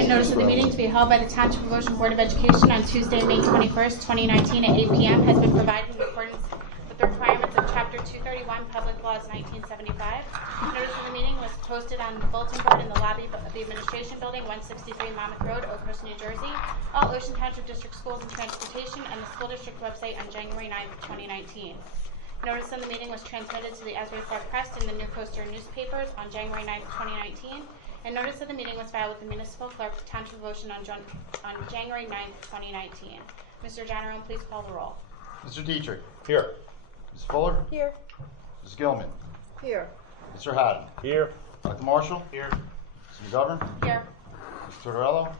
print notice of the meeting to be held by the Township of Ocean Board of Education on Tuesday, May 21st, 2019 at 8 p.m. has been provided in accordance with the requirements of Chapter 231 Public Laws 1975. Notice of the meeting was posted on the bulletin board in the lobby of the Administration Building, 163 Monmouth Road, Oakhurst, New Jersey, all Ocean Township District Schools and Transportation, and the School District website on January 9th, 2019. Notice of the meeting was transmitted to the Asbury Park Press and the New Coaster newspapers on January 9th, 2019, and notice of the meeting was filed with the Municipal Clerk, Township of Ocean, on January 9th, 2019. Mr. General, please call the roll. Mr. Dietrich. Here. Ms. Fuller. Here. Ms. Gilman. Here. Mr. Haddon. Here. Dr. Marshall. Here. Mr. McGovern. Here. Mr. Tortorello.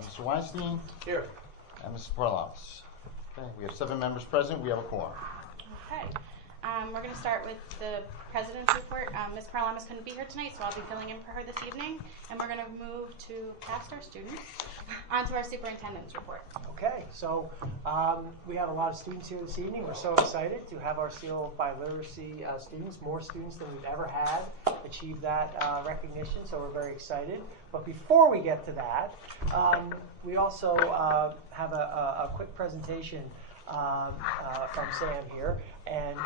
Mr. Weinstein. Here. And Mrs. Paralamas. Okay, we have 7 members present. We have a quorum. Okay. We're going to start with the President's report. Ms. Paralamas couldn't be here tonight, so I'll be filling in for her this evening. And we're going to move to past our students onto our Superintendent's report. Okay, so we have a lot of students here this evening. We're so excited to have our Seal by Literacy students, more students than we've ever had, achieve that recognition, so we're very excited. But before we get to that, we also have a quick presentation from Sam here, and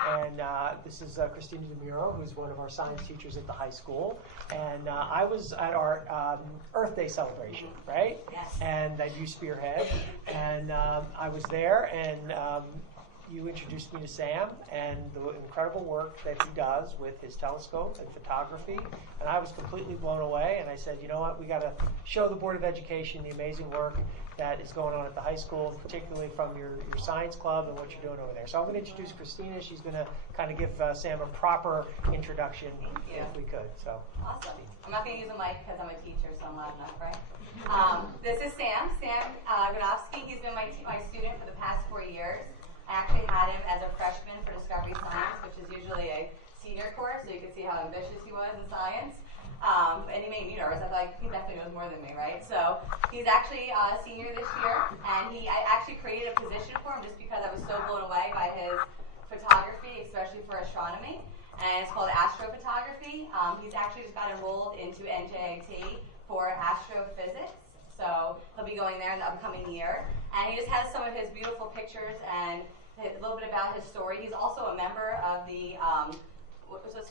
this is Christina DeMuro, who's one of our science teachers at the high school, and I was at our Earth Day celebration, right? Yes. And that you spearhead, and I was there, and you introduced me to Sam and the incredible work that he does with his telescope and photography, and I was completely blown away, and I said, you know what, we got to show the Board of Education the amazing work that is going on at the high school, particularly from your science club and what you're doing over there. So I'm going to introduce Christina. She's going to kind of give Sam a proper introduction if we could. So awesome. I'm not going to use a mic because I'm a teacher, so I'm loud enough, right? This is Sam Gronofsky. He's been my student for the past 4 years. I actually had him as a freshman for Discovery Science, which is usually a senior course, so you can see how ambitious he was in science. And he made me nervous. I thought he definitely knows more than me, right? So he's actually a senior this year, and I actually created a position for him just because I was so blown away by his photography, especially for astronomy. And it's called astrophotography. He's actually just got enrolled into NJIT for astrophysics. So he'll be going there in the upcoming year. And he just has some of his beautiful pictures and a little bit about his story. He's also a member of the, what was it?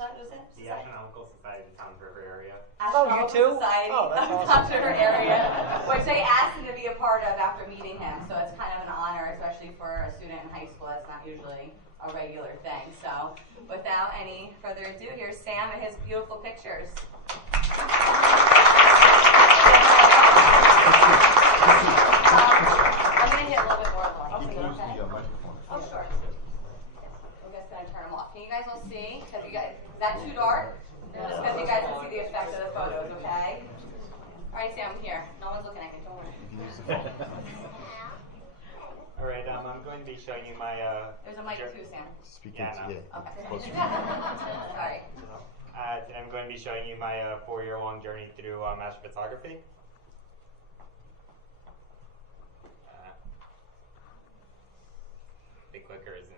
The Astronomical Society of the Tom's River area. you too? Society Oh, that's of the awesome. Tom's River area, which they asked him to be a part of after meeting him. So it's kind of an honor, especially for a student in high school. That's not usually a regular thing. So without any further ado, here's Sam and his beautiful pictures. I'm going to hit a little bit more of You the can light. use the microphone. Oh, sure. I'm just going to turn them off. Can you guys all see? Is that too dark? Just because you guys can see the effect of the photos, okay? All right, Sam, here. No one's looking at me. Don't worry. You can use the phone. All right, I'm going to be showing you my. There's a mic too, Sam. Speak Yeah, into no. Okay. closer. Sorry. Today I'm going to be showing you my 4-year-long journey through astrophotography. The clicker is in.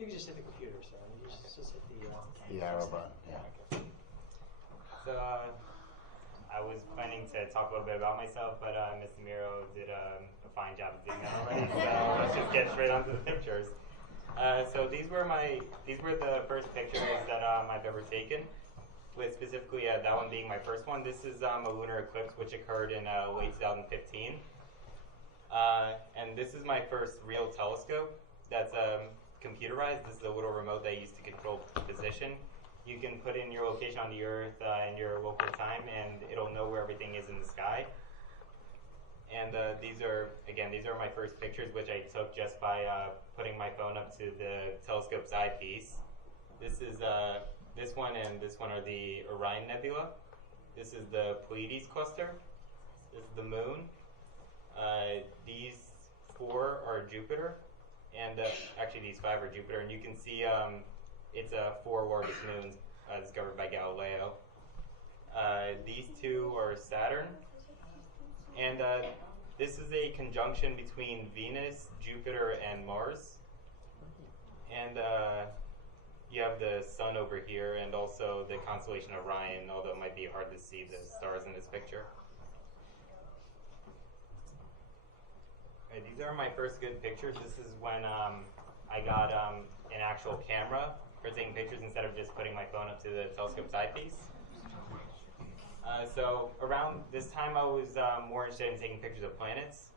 You can just hit the computer, so you just hit the arrow button. Yeah. So I was planning to talk a little bit about myself, but Ms. DeMuro did a fine job of doing that already. So let's just get straight onto the pictures. So these were the first pictures that I've ever taken, with specifically that one being my first one. This is a lunar eclipse which occurred in late 2015. And this is my first real telescope that's computerized. This is a little remote that I use to control position. You can put in your location on the Earth and your local time, and it'll know where everything is in the sky. And these are my first pictures, which I took just by putting my phone up to the telescope's eyepiece. This is this one and this one are the Orion Nebula. This is the Pleiades cluster. This is the Moon. These 4 are Jupiter, and actually these 5 are Jupiter. And you can see it's 4 largest moons discovered by Galileo. These 2 are Saturn, and this is a conjunction between Venus, Jupiter, and Mars. And you have the sun over here, and also the constellation Orion, although it might be hard to see the stars in this picture. These are my first good pictures. This is when I got an actual camera for taking pictures instead of just putting my phone up to the telescope side piece. So around this time, I was more interested in taking pictures of planets,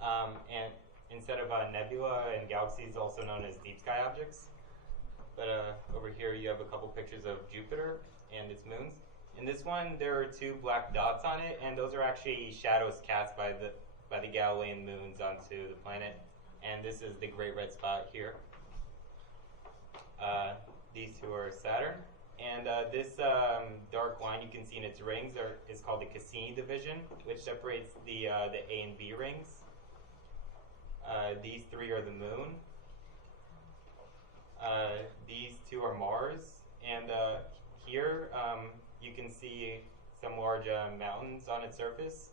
and instead of nebula and galaxies, also known as deep sky objects. But over here, you have a couple pictures of Jupiter and its moons. In this one, there are 2 black dots on it, and those are actually shadows cast by the Galilean moons onto the planet. And this is the Great Red Spot here. These 2 are Saturn. And this dark line you can see in its rings is called the Cassini division, which separates the A and B rings. These 3 are the moon. These 2 are Mars. And here you can see some large mountains on its surface.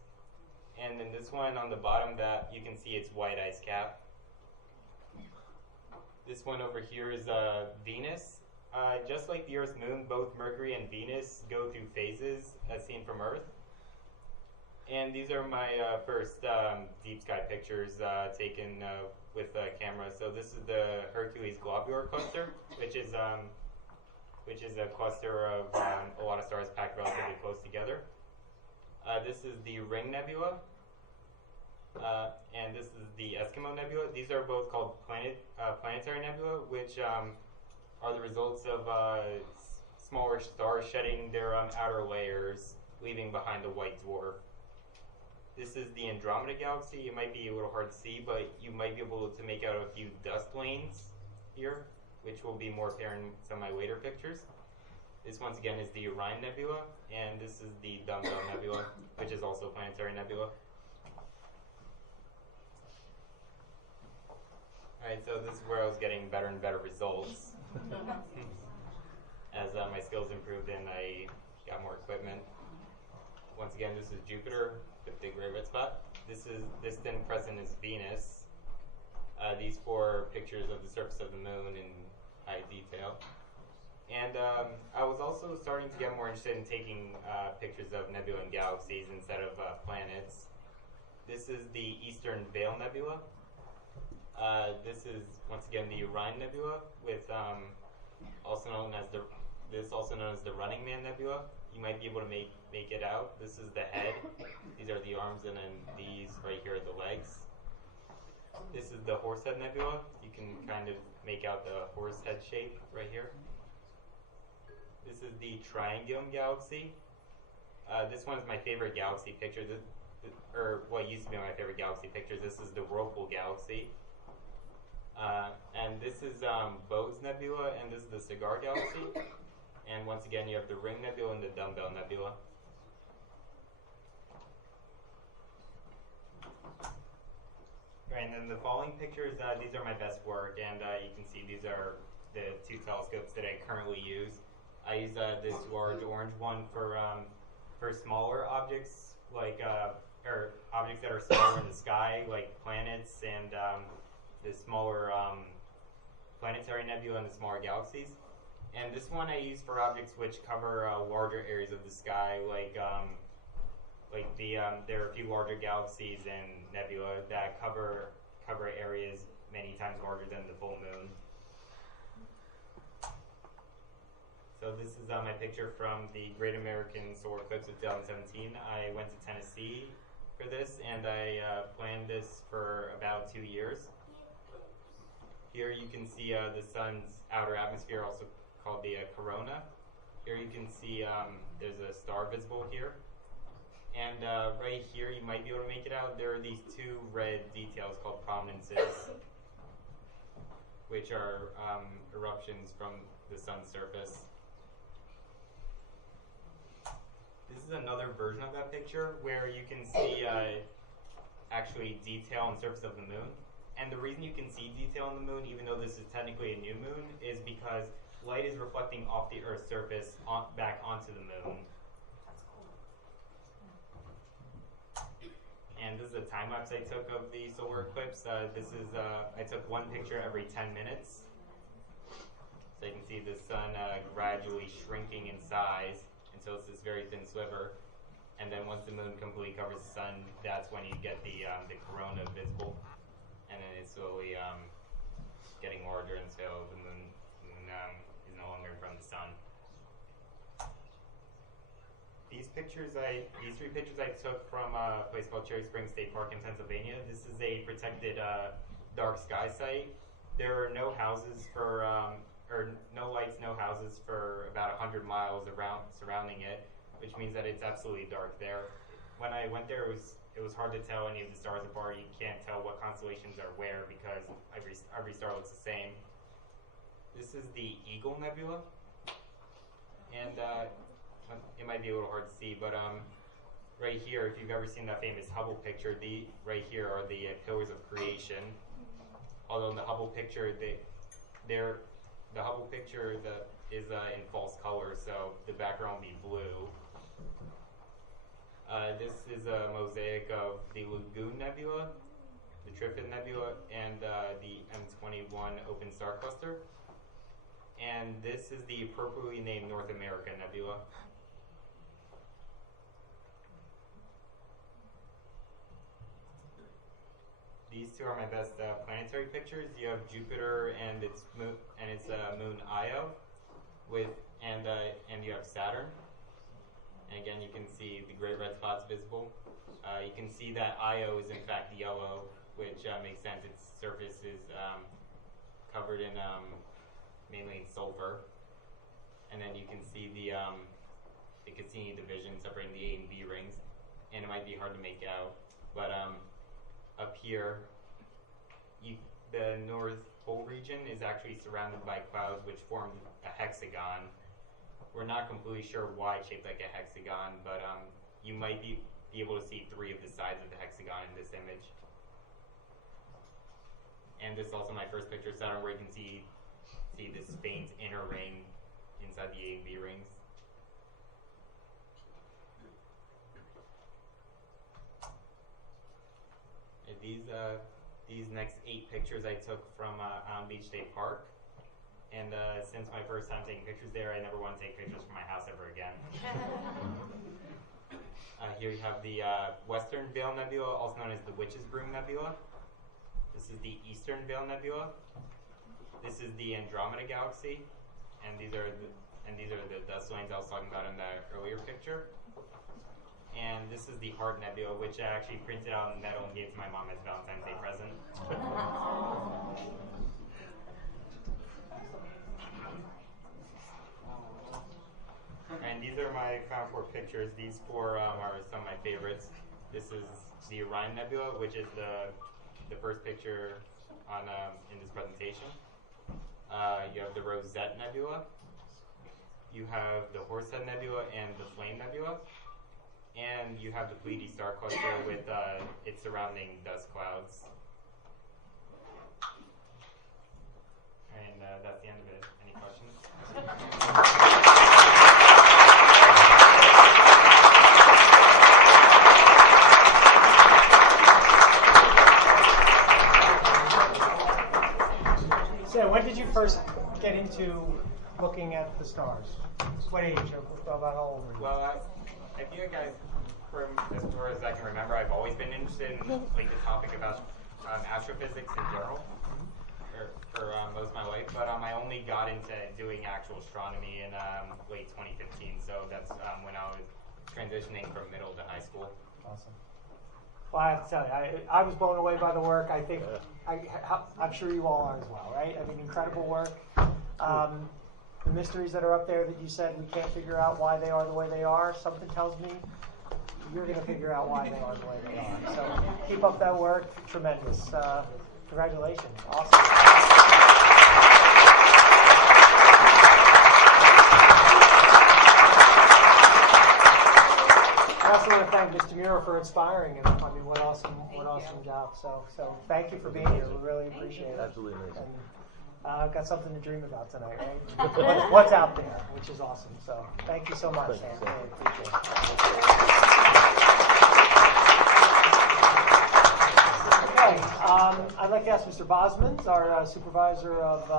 And then this one on the bottom, that you can see its white ice cap. This one over here is Venus. Just like the Earth's moon, both Mercury and Venus go through phases as seen from Earth. And these are my first deep sky pictures taken with a camera. So this is the Hercules Globular Cluster, which is a cluster of a lot of stars packed relatively close together. This is the Ring Nebula, and this is the Eskimo Nebula. These are both called planetary nebula, which are the results of smaller stars shedding their outer layers, leaving behind a white dwarf. This is the Andromeda Galaxy. It might be a little hard to see, but you might be able to make out a few dust lanes here, which will be more apparent in some of my later pictures. This, once again, is the Orion Nebula, and this is the Dumbbell Nebula, which is also a planetary nebula. Alright, so this is where I was getting better and better results. As my skills improved and I got more equipment. Once again, this is Jupiter with the Great Red Spot. This distant present is Venus. These 4 pictures of the surface of the moon in high detail. And I was also starting to get more interested in taking pictures of nebula and galaxies instead of planets. This is the Eastern Veil Nebula. This is, once again, the Orion Nebula, with also known as the Running Man Nebula. You might be able to make it out. This is the head. These are the arms, and then these right here are the legs. This is the Horsehead Nebula. You can kind of make out the horse head shape right here. This is the Triangulum Galaxy. This one is my favorite galaxy picture, or what used to be my favorite galaxy picture. This is the Whirlpool Galaxy. And this is Bose Nebula, and this is the Cigar Galaxy. And once again, you have the Ring Nebula and the Dumbbell Nebula. Right, and then the following pictures, these are my best work, and you can see these are the 2 telescopes that I currently use. I use this large orange one for smaller objects, like or objects that are smaller in the sky, like planets and the smaller planetary nebula and the smaller galaxies. And this one I use for objects which cover larger areas of the sky, like there are a few larger galaxies and nebula that cover areas many times larger than the full moon. So this is my picture from the Great American Solar Eclipse of 2017. I went to Tennessee for this, and I planned this for about 2 years. Here you can see the sun's outer atmosphere, also called the corona. Here you can see there's a star visible here. And right here, you might be able to make it out. There are these 2 red details called prominences, which are eruptions from the sun's surface. This is another version of that picture where you can see actually detail on the surface of the moon. And the reason you can see detail on the moon, even though this is technically a new moon, is because light is reflecting off the Earth's surface back onto the moon. That's cool. And this is a time lapse I took of the solar eclipse. I took 1 picture every 10 minutes. So you can see the sun gradually shrinking in size until it's this very thin sliver. And then once the moon completely covers the sun, that's when you get the corona visible. and then it's slowly getting larger until the moon is no longer from the sun. These three pictures I took from a place called Cherry Springs State Park in Pennsylvania. This is a protected dark sky site. There are no houses for, or no lights, no houses for about 100 miles around surrounding it, which means that it's absolutely dark there. When I went there, it was hard to tell any of the stars apart. You can't tell what constellations are where because every star looks the same. This is the Eagle Nebula, and it might be a little hard to see, but right here, if you've ever seen that famous Hubble picture, right here are the pillars of creation. Although in the Hubble picture, the Hubble picture is in false color, so the background will be blue. This is a mosaic of the Lagoon Nebula, the Trifid Nebula, and the M21 Open Star Cluster. And this is the appropriately named North America Nebula. These two are my best planetary pictures. You have Jupiter and its moon Io, and you have Saturn. And again, you can see the great red spots visible. You can see that Io is in fact yellow, which makes sense. Its surface is covered in mainly sulfur. And then you can see the Cassini division separating the A and B rings. And it might be hard to make out, but up here, the North Pole region is actually surrounded by clouds which form a hexagon. We're not completely sure why it's shaped like a hexagon, but you might be able to see 3 of the sides of the hexagon in this image. And this is also my first picture of Saturn, where you can see this faint inner ring inside the A and B rings. These next 8 pictures I took from Island Beach State Park, and since my first time taking pictures there, I never want to take pictures from my house ever again. Here you have the Western Veil Nebula, also known as the Witch's Broom Nebula. This is the Eastern Veil Nebula. This is the Andromeda Galaxy, and these are the dust lanes I was talking about in the earlier picture. And this is the Heart Nebula, which I actually printed out in metal and gave to my mom as Valentine's Day present. And these are my final 4 pictures. These 4 are some of my favorites. This is the Orion Nebula, which is the first picture on in this presentation. You have the Rosette Nebula. You have the Horsehead Nebula and the Flame Nebula. And you have the Pleiades star cluster with its surrounding dust clouds. And that's the end of it. Any questions? So, when did you first get into looking at the stars? What age? Or about how old were you? Well, I feel like from as far as I can remember, I've always been interested in like the topic about astrophysics in general for most of my life. But I only got into doing actual astronomy in late 2015. So that's when I was transitioning from middle to high school. Awesome. Well, I have to tell you, I was blown away by the work. I think I'm sure you all are as well, right? I mean, incredible work. The mysteries that are up there that you said we can't figure out why they are the way they are, something tells me you're going to figure out why they are the way they are. So keep up that work. Tremendous. Congratulations. Awesome. I also want to thank Mr. Muro for inspiring him. I mean, what awesome job. So thank you for being here. We really appreciate it. Absolutely amazing. And, I've got something to dream about tonight, right? What's out there, which is awesome. So thank you so much, Sam. Really appreciate it. Okay, I'd like to ask Mr. Bosmans, our supervisor of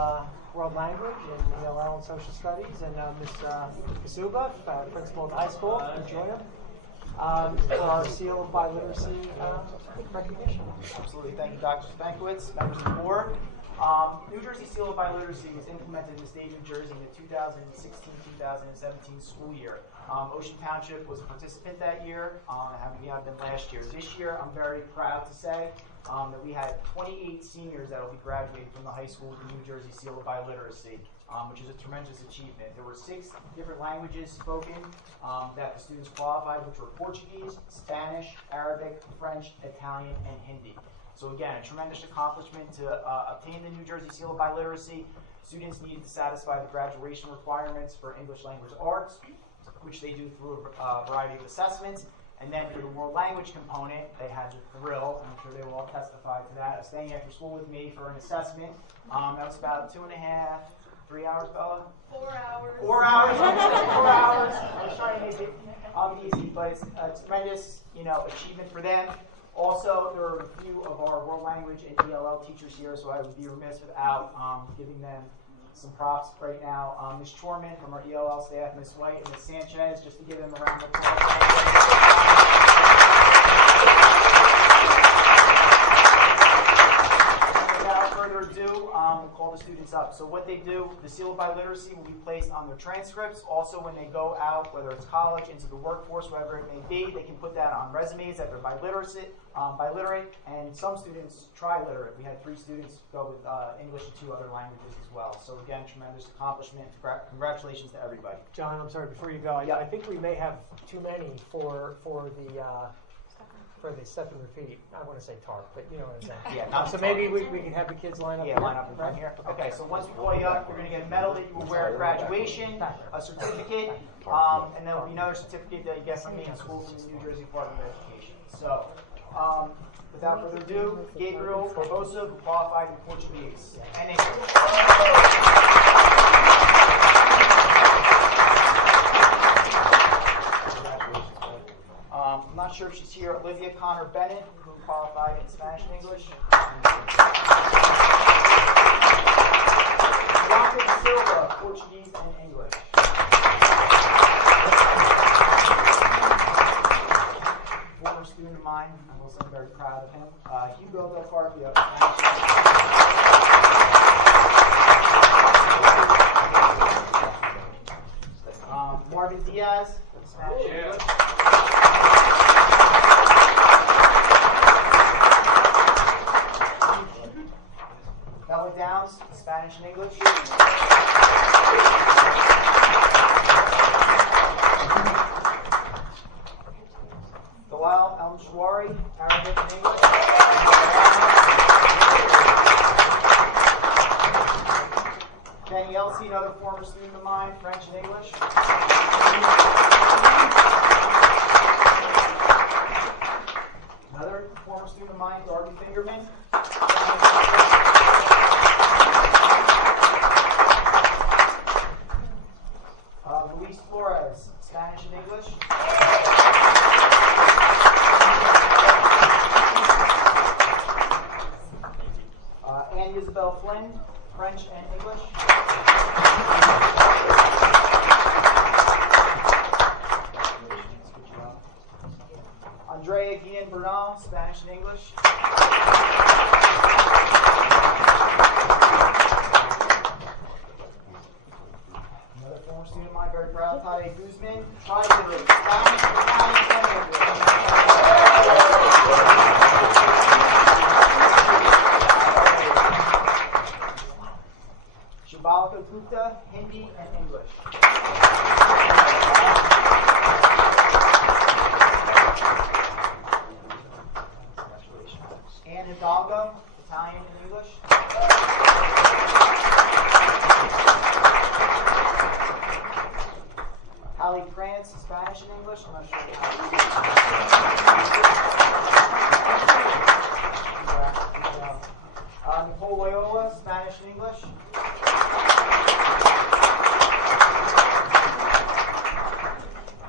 world language and ELL and social studies, and Ms. Kasuba, principal of the high school, to join him. for our seal by literacy recognition. Absolutely. Thank you, Dr. Spankowitz, members of the board. New Jersey Seal of Biliteracy was implemented in the state of New Jersey in the 2016-2017 school year. Ocean Township was a participant that year, we have been last year. This year, I'm very proud to say that we had 28 seniors that will be graduating from the high school with the New Jersey Seal of Biliteracy, which is a tremendous achievement. There were 6 different languages spoken that the students qualified, which were Portuguese, Spanish, Arabic, French, Italian, and Hindi. So again, a tremendous accomplishment to obtain the New Jersey Seal of Biliteracy. Students needed to satisfy the graduation requirements for English language arts, which they do through a variety of assessments. And then for the world language component, they had the thrill, I'm sure they will all testify to that, of staying after school with me for an assessment. That was about 2.5, 3 hours, Bella? 4 hours. 4 hours. 4 hours. I was trying to make it easy, but it's a tremendous, achievement for them. Also, there are a few of our world language and ELL teachers here, so I would be remiss without giving them some props right now. Ms. Chorman from our ELL staff, Ms. White, and Ms. Sanchez, just to give them a round of applause. Without further ado, we'll call the students up. So what they do, the Seal of Biliteracy will be placed on their transcripts. Also, when they go out, whether it's college, into the workforce, wherever it may be, they can put that on resumes that they're biliterate, and some students triliterate. We had 3 students go with English and 2 other languages as well. So again, tremendous accomplishment. Congratulations to everybody. John, I'm sorry, before you go, I think we may have too many for the step and repeat. I want to say TARP, but you know what I'm saying. Yeah, so maybe we can have the kids line up. Yeah, line up in front here. Okay, so once we call you up, you're going to get a medal that you will wear at graduation, a certificate, and there will be another certificate that you get from me in school from the New Jersey Department of Education. So, without further ado, Gabriel Barbosa, who qualified in Portuguese and English. I'm not sure if she's here. Olivia Connor Bennett, who qualified in Spanish and English. Bianca Silva, Portuguese and English. Former student of mine, I'm also very proud of him. Hugo Del Carpio. Marvin Diaz, Spanish and English. Bella Downs, Spanish and English. Dalal El-Mshwari, Arabic and English. Benny Elsie, another former student of mine, French and English. Another former student of mine, Darby Fingerman. Luis Flores, Spanish and English. Anne Isabel Flynn, French and English. Andrea Guillen Bernal, Spanish and English. Another former student of mine, very proud, Tade Guzman, triliterate, Spanish, Italian, and English. Shibalika Gupta, Hindi and English. Anne Hidalgo, Italian and English. Hallie Krantz, Spanish and English. I'm not sure. Nicole Loyola, Spanish and English.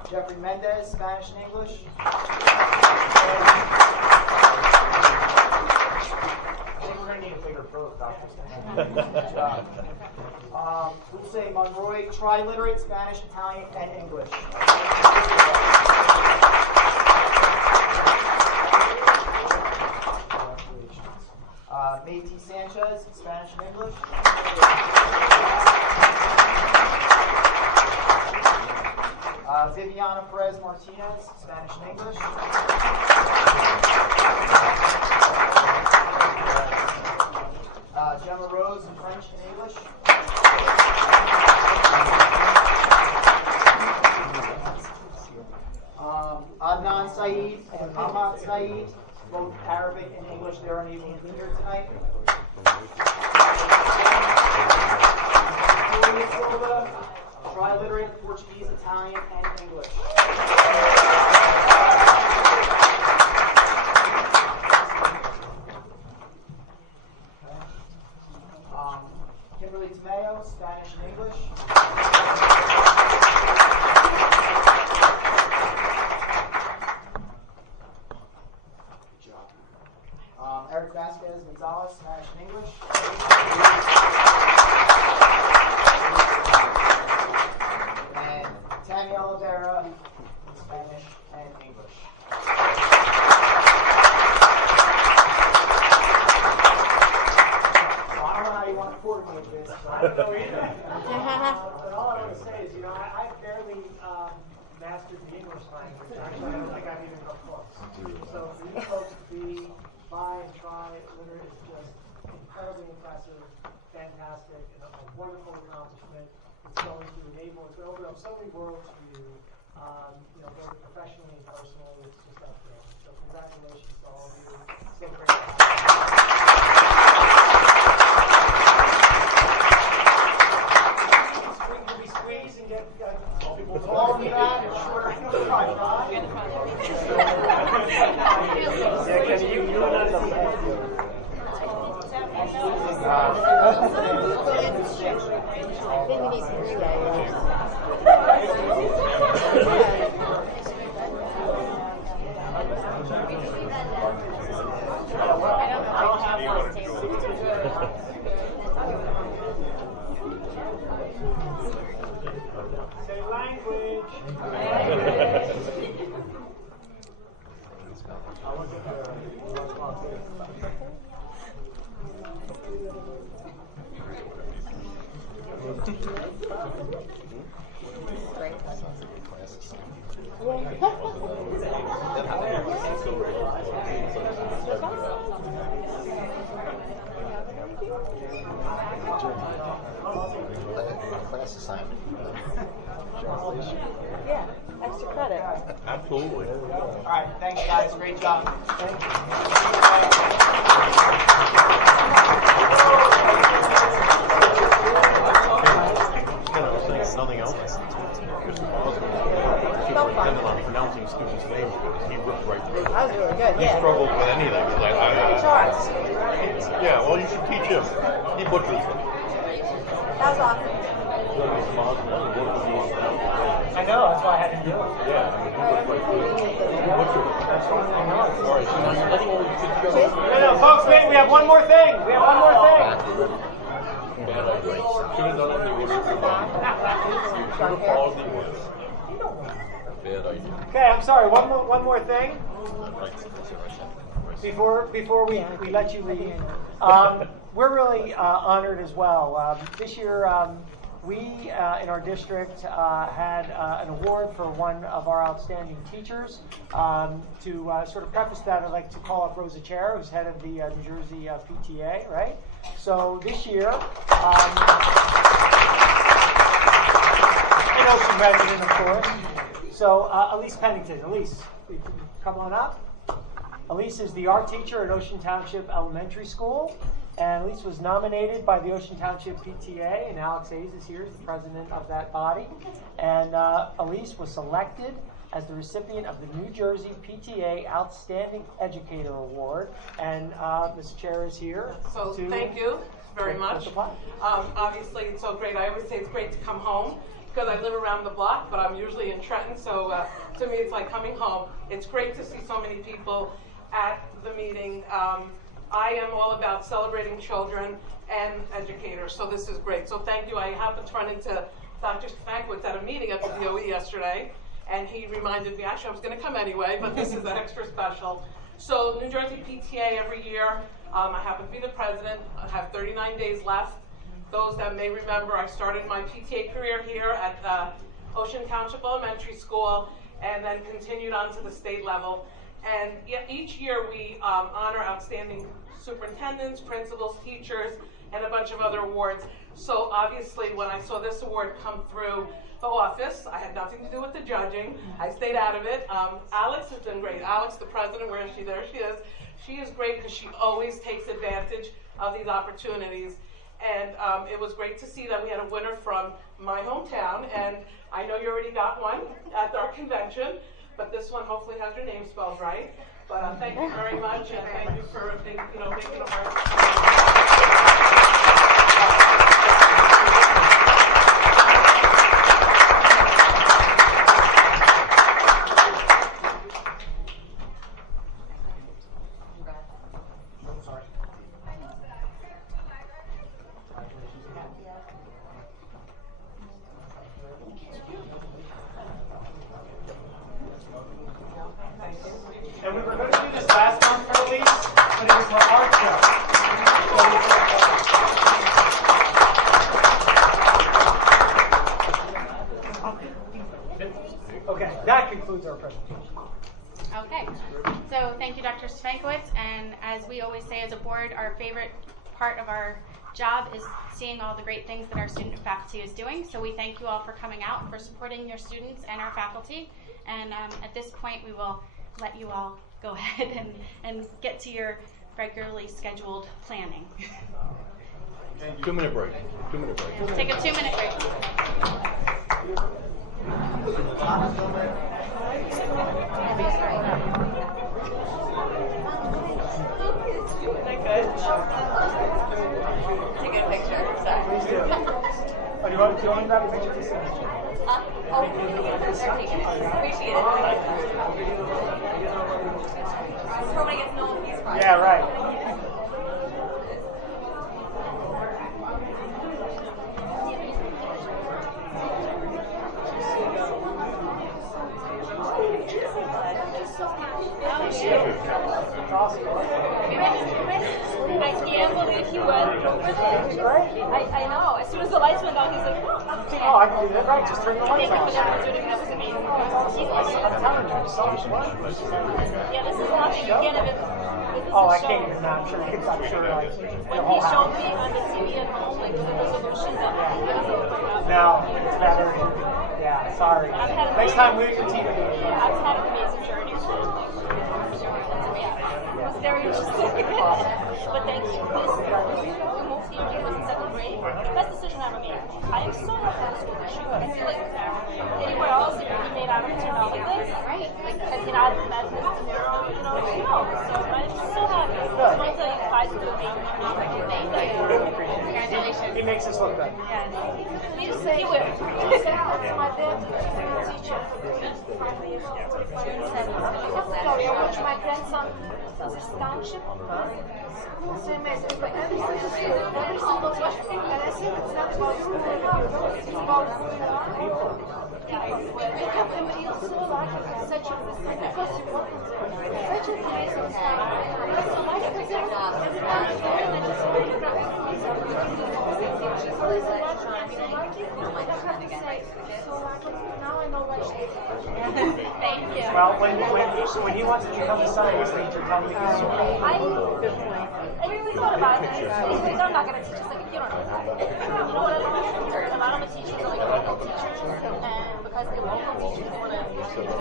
Jeffrey Mendez, Spanish and English. I think we're going to need a bigger boat, Dr. Good job. Dulce Monroy, triliterate, Spanish, Italian, and English. Gianna Perez Martinez, Spanish and English. Gemma Rose, French and English. Adnan Saeed and Ahmad Saeed, both Arabic and English. They're unable to be here tonight. Julia Silva, triliterate Portuguese, Italian, and English. Kimberly Tomeo, Spanish and English. Good job. Eric Vasquez Gonzalez, Spanish and English. And Tammy Oliveira, Spanish and English. I don't know how you want to coordinate this. I don't know either. But all I want to say is, I barely mastered the English language. Actually, I don't think I've even come close. So for you folks to be bi and tri-literate is just incredibly impressive, fantastic, and a wonderful accomplishment. It's going to enable, it's going to open up so many worlds for you, both professionally and personally. It's just outstanding. So congratulations to all of you. So great to have you. Squeeze and get people All of that is shorter than the front, right? Yeah, Kenny, you and I say language. Class assignment. Yeah, extra credit. Absolutely. All right, thanks guys, great job. Nothing else. Just depended on pronouncing students' names because he ripped right through. That was really good, He yeah. struggled with anything. Charles, Yeah, well, you should teach him. He butchers them. that was awesome. I know, that's why I had to do it. Yeah, he ripped right through. He butchered them. All right, so now let's all get together. No, folks, wait, we have one more thing. We have one more thing. Bad idea. Should have done it the order of the body. You should have followed the orders. Bad idea. Okay, I'm sorry, one more thing. Before we let you leave. We're really honored as well. This year, we in our district had an award for one of our outstanding teachers. To sort of preface that, I'd like to call up Rosa Chera, who's head of the New Jersey PTA, right? So this year, an Ocean resident, of course. So Elise Pennington. Elise, come on up. Elise is the art teacher at Ocean Township Elementary School. And Elise was nominated by the Ocean Township PTA, and Alex Hayes is here, is the president of that body. And Elise was selected as the recipient of the New Jersey PTA Outstanding Educator Award. And Ms. Chair is here. So thank you very much. Obviously, it's so great. I always say it's great to come home because I live around the block, but I'm usually in Trenton. So to me, it's like coming home. It's great to see so many people at the meeting. I am all about celebrating children and educators, so this is great. So thank you. I happened to run into Dr. Stankwitz at a meeting at the DOE yesterday, and he reminded me, actually I was going to come anyway, but this is extra special. So New Jersey PTA every year, I happen to be the president. I have 39 days left. Those that may remember, I started my PTA career here at Ocean Township Elementary School, and then continued on to the state level. And each year we honor outstanding superintendents, principals, teachers, and a bunch of other awards. So obviously when I saw this award come through the office, I had nothing to do with the judging. I stayed out of it. Alex has been great. Alex, the president, where is she? There she is. She is great because she always takes advantage of these opportunities. And it was great to see that we had a winner from my hometown. And I know you already got one at our convention, but this one hopefully has your name spelled right. But thank you very much, and thank you for making it work. And we were going to do this last month for Elise, but it was her art show. Okay, that concludes our presentation. Okay, so thank you, Dr. Stankiewicz, and as we always say as a board, our favorite part of our job is seeing all the great things that our student and faculty is doing. So we thank you all for coming out, for supporting your students and our faculty, and at this point we will let you all go ahead and get to your regularly scheduled planning. 2-minute break. 2-minute break. Take a 2-minute break. Take a picture. Sorry. Please do. Oh, do you want to grab a picture of this? Oh, they're taking it. Appreciate it. Everybody gets no piece prize. Yeah, right. I can't believe he went over there. I know. As soon as the lights went on, he's like, oh, Oh, I can do that, right? Just turn the lights thank you for on. that. That was amazing. I'm telling you, it's so much fun. Yeah, this is nothing. You can't even. Oh, I can't even. I'm sure. I'm sure. Like, When he showed me on the TV at home, like the resolutions of it. No, it's better. Yeah, sorry. Next time, move your TV. I've had an amazing journey. Yeah, it was very interesting. But thank you. We moved here when he was in second grade. Best decision I ever made. I am so happy with school this year. I feel like anywhere else, if he made out of turn out like this, right? Like, I cannot imagine Mr. Miro, So I'm so happy. I just want to tell you guys are doing amazing. Thank you. Congratulations. He makes us look good. Me to say, he will. My dad is a teacher for 5 years. I watch my grandson in this township. So amazing. But every single question, and I think it's not about school anymore. It's about who you are. We kept him so lucky, such a because he wasn't such an amazing time. So much for them. Everybody there, and I just want to grab it. So there's a lot of times so lucky. I have to say, so lucky. Now I know why she is. Thank you. Well, when he wants to become a science teacher, tell me he's I really thought about it. I'm not going to teach us like you don't know that. You know what I love? A lot of the teachers are like local teachers, and because they're local teachers, they want to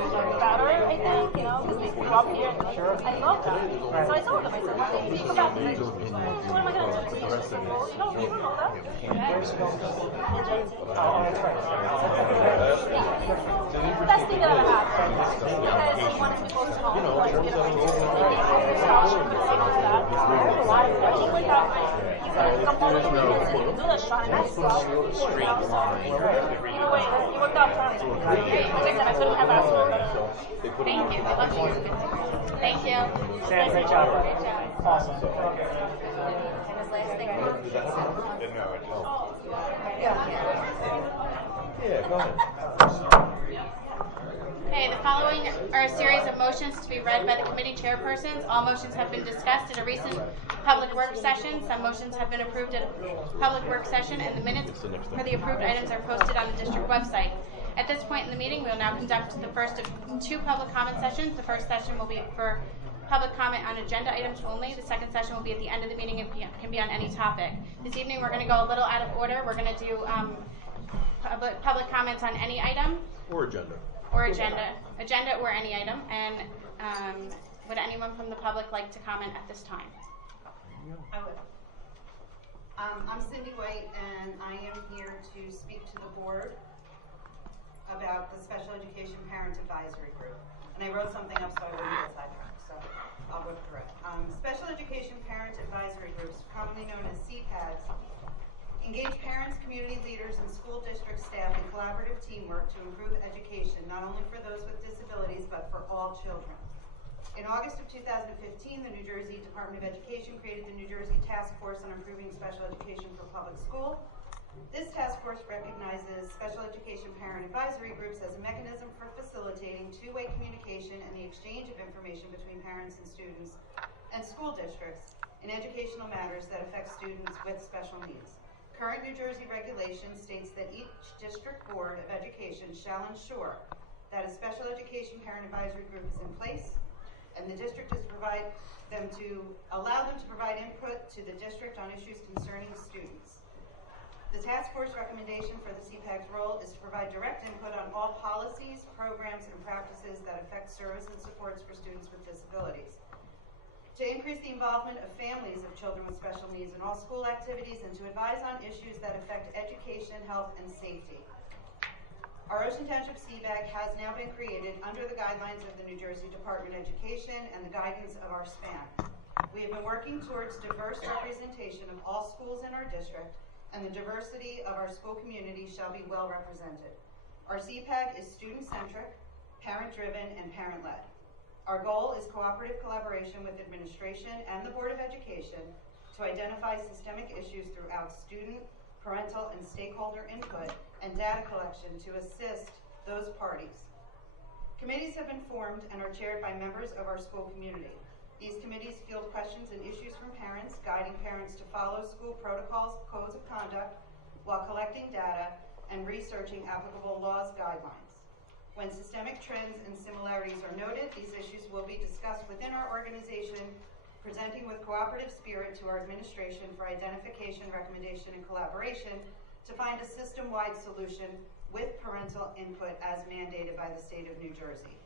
learn better. I think because they grew up here. And I love that. So I told them, I said, think about this. What am I going to do? You don't know that. Oh, that's right. The best thing that ever happened because he wanted to be close to home. He went out. He's going to come home with the kids and he can do that shot and nice stuff. Either way, he worked out perfect. Like I said, I couldn't have asked for it. Thank you. Good luck to you. Thank you. Sam, great job. Awesome. Yeah, go ahead. Okay, the following are a series of motions to be read by the committee chairpersons. All motions have been discussed at a recent public work session. Some motions have been approved at a public work session, and the minutes for the approved items are posted on the district website. At this point in the meeting, we will now conduct the first of 2 public comment sessions. The first session will be for public comment on agenda items only. The second session will be at the end of the meeting and can be on any topic. This evening, we're going to go a little out of order. We're going to do public comments on any item. Or agenda. Or agenda or any item. And would anyone from the public like to comment at this time? I would. I'm Cindy White, and I am here to speak to the board about the Special Education Parent Advisory Group. And I wrote something up so I wouldn't get sidetracked, so I'll go through it. Special Education Parent Advisory Groups, commonly known as CPADs, engage parents, community leaders, and school district staff in collaborative teamwork to improve education, not only for those with disabilities, but for all children. In August of 2015, the New Jersey Department of Education created the New Jersey Task Force on Improving Special Education for Public School. This task force recognizes special education parent advisory groups as a mechanism for facilitating two-way communication and the exchange of information between parents and students and school districts in educational matters that affect students with special needs. Current New Jersey regulation states that each district board of education shall ensure that a special education parent advisory group is in place, and the district is allow them to provide input to the district on issues concerning students. The task force recommendation for the CPAC's role is to provide direct input on all policies, programs, and practices that affect service and supports for students with disabilities. To increase the involvement of families of children with special needs in all school activities, and to advise on issues that affect education, health, and safety. Our Ocean Township CBAG has now been created under the guidelines of the New Jersey Department of Education and the guidance of our SPAN. We have been working towards diverse representation of all schools in our district, and the diversity of our school community shall be well represented. Our CPAG is student-centric, parent-driven, and parent-led. Our goal is cooperative collaboration with administration and the Board of Education to identify systemic issues throughout student, parental, and stakeholder input and data collection to assist those parties. Committees have been formed and are chaired by members of our school community. These committees field questions and issues from parents, guiding parents to follow school protocols, codes of conduct, while collecting data and researching applicable laws, guidelines. When systemic trends and similarities are noted, these issues will be discussed within our organization, presenting with cooperative spirit to our administration for identification, recommendation, and collaboration to find a system-wide solution with parental input as mandated by the state of New Jersey.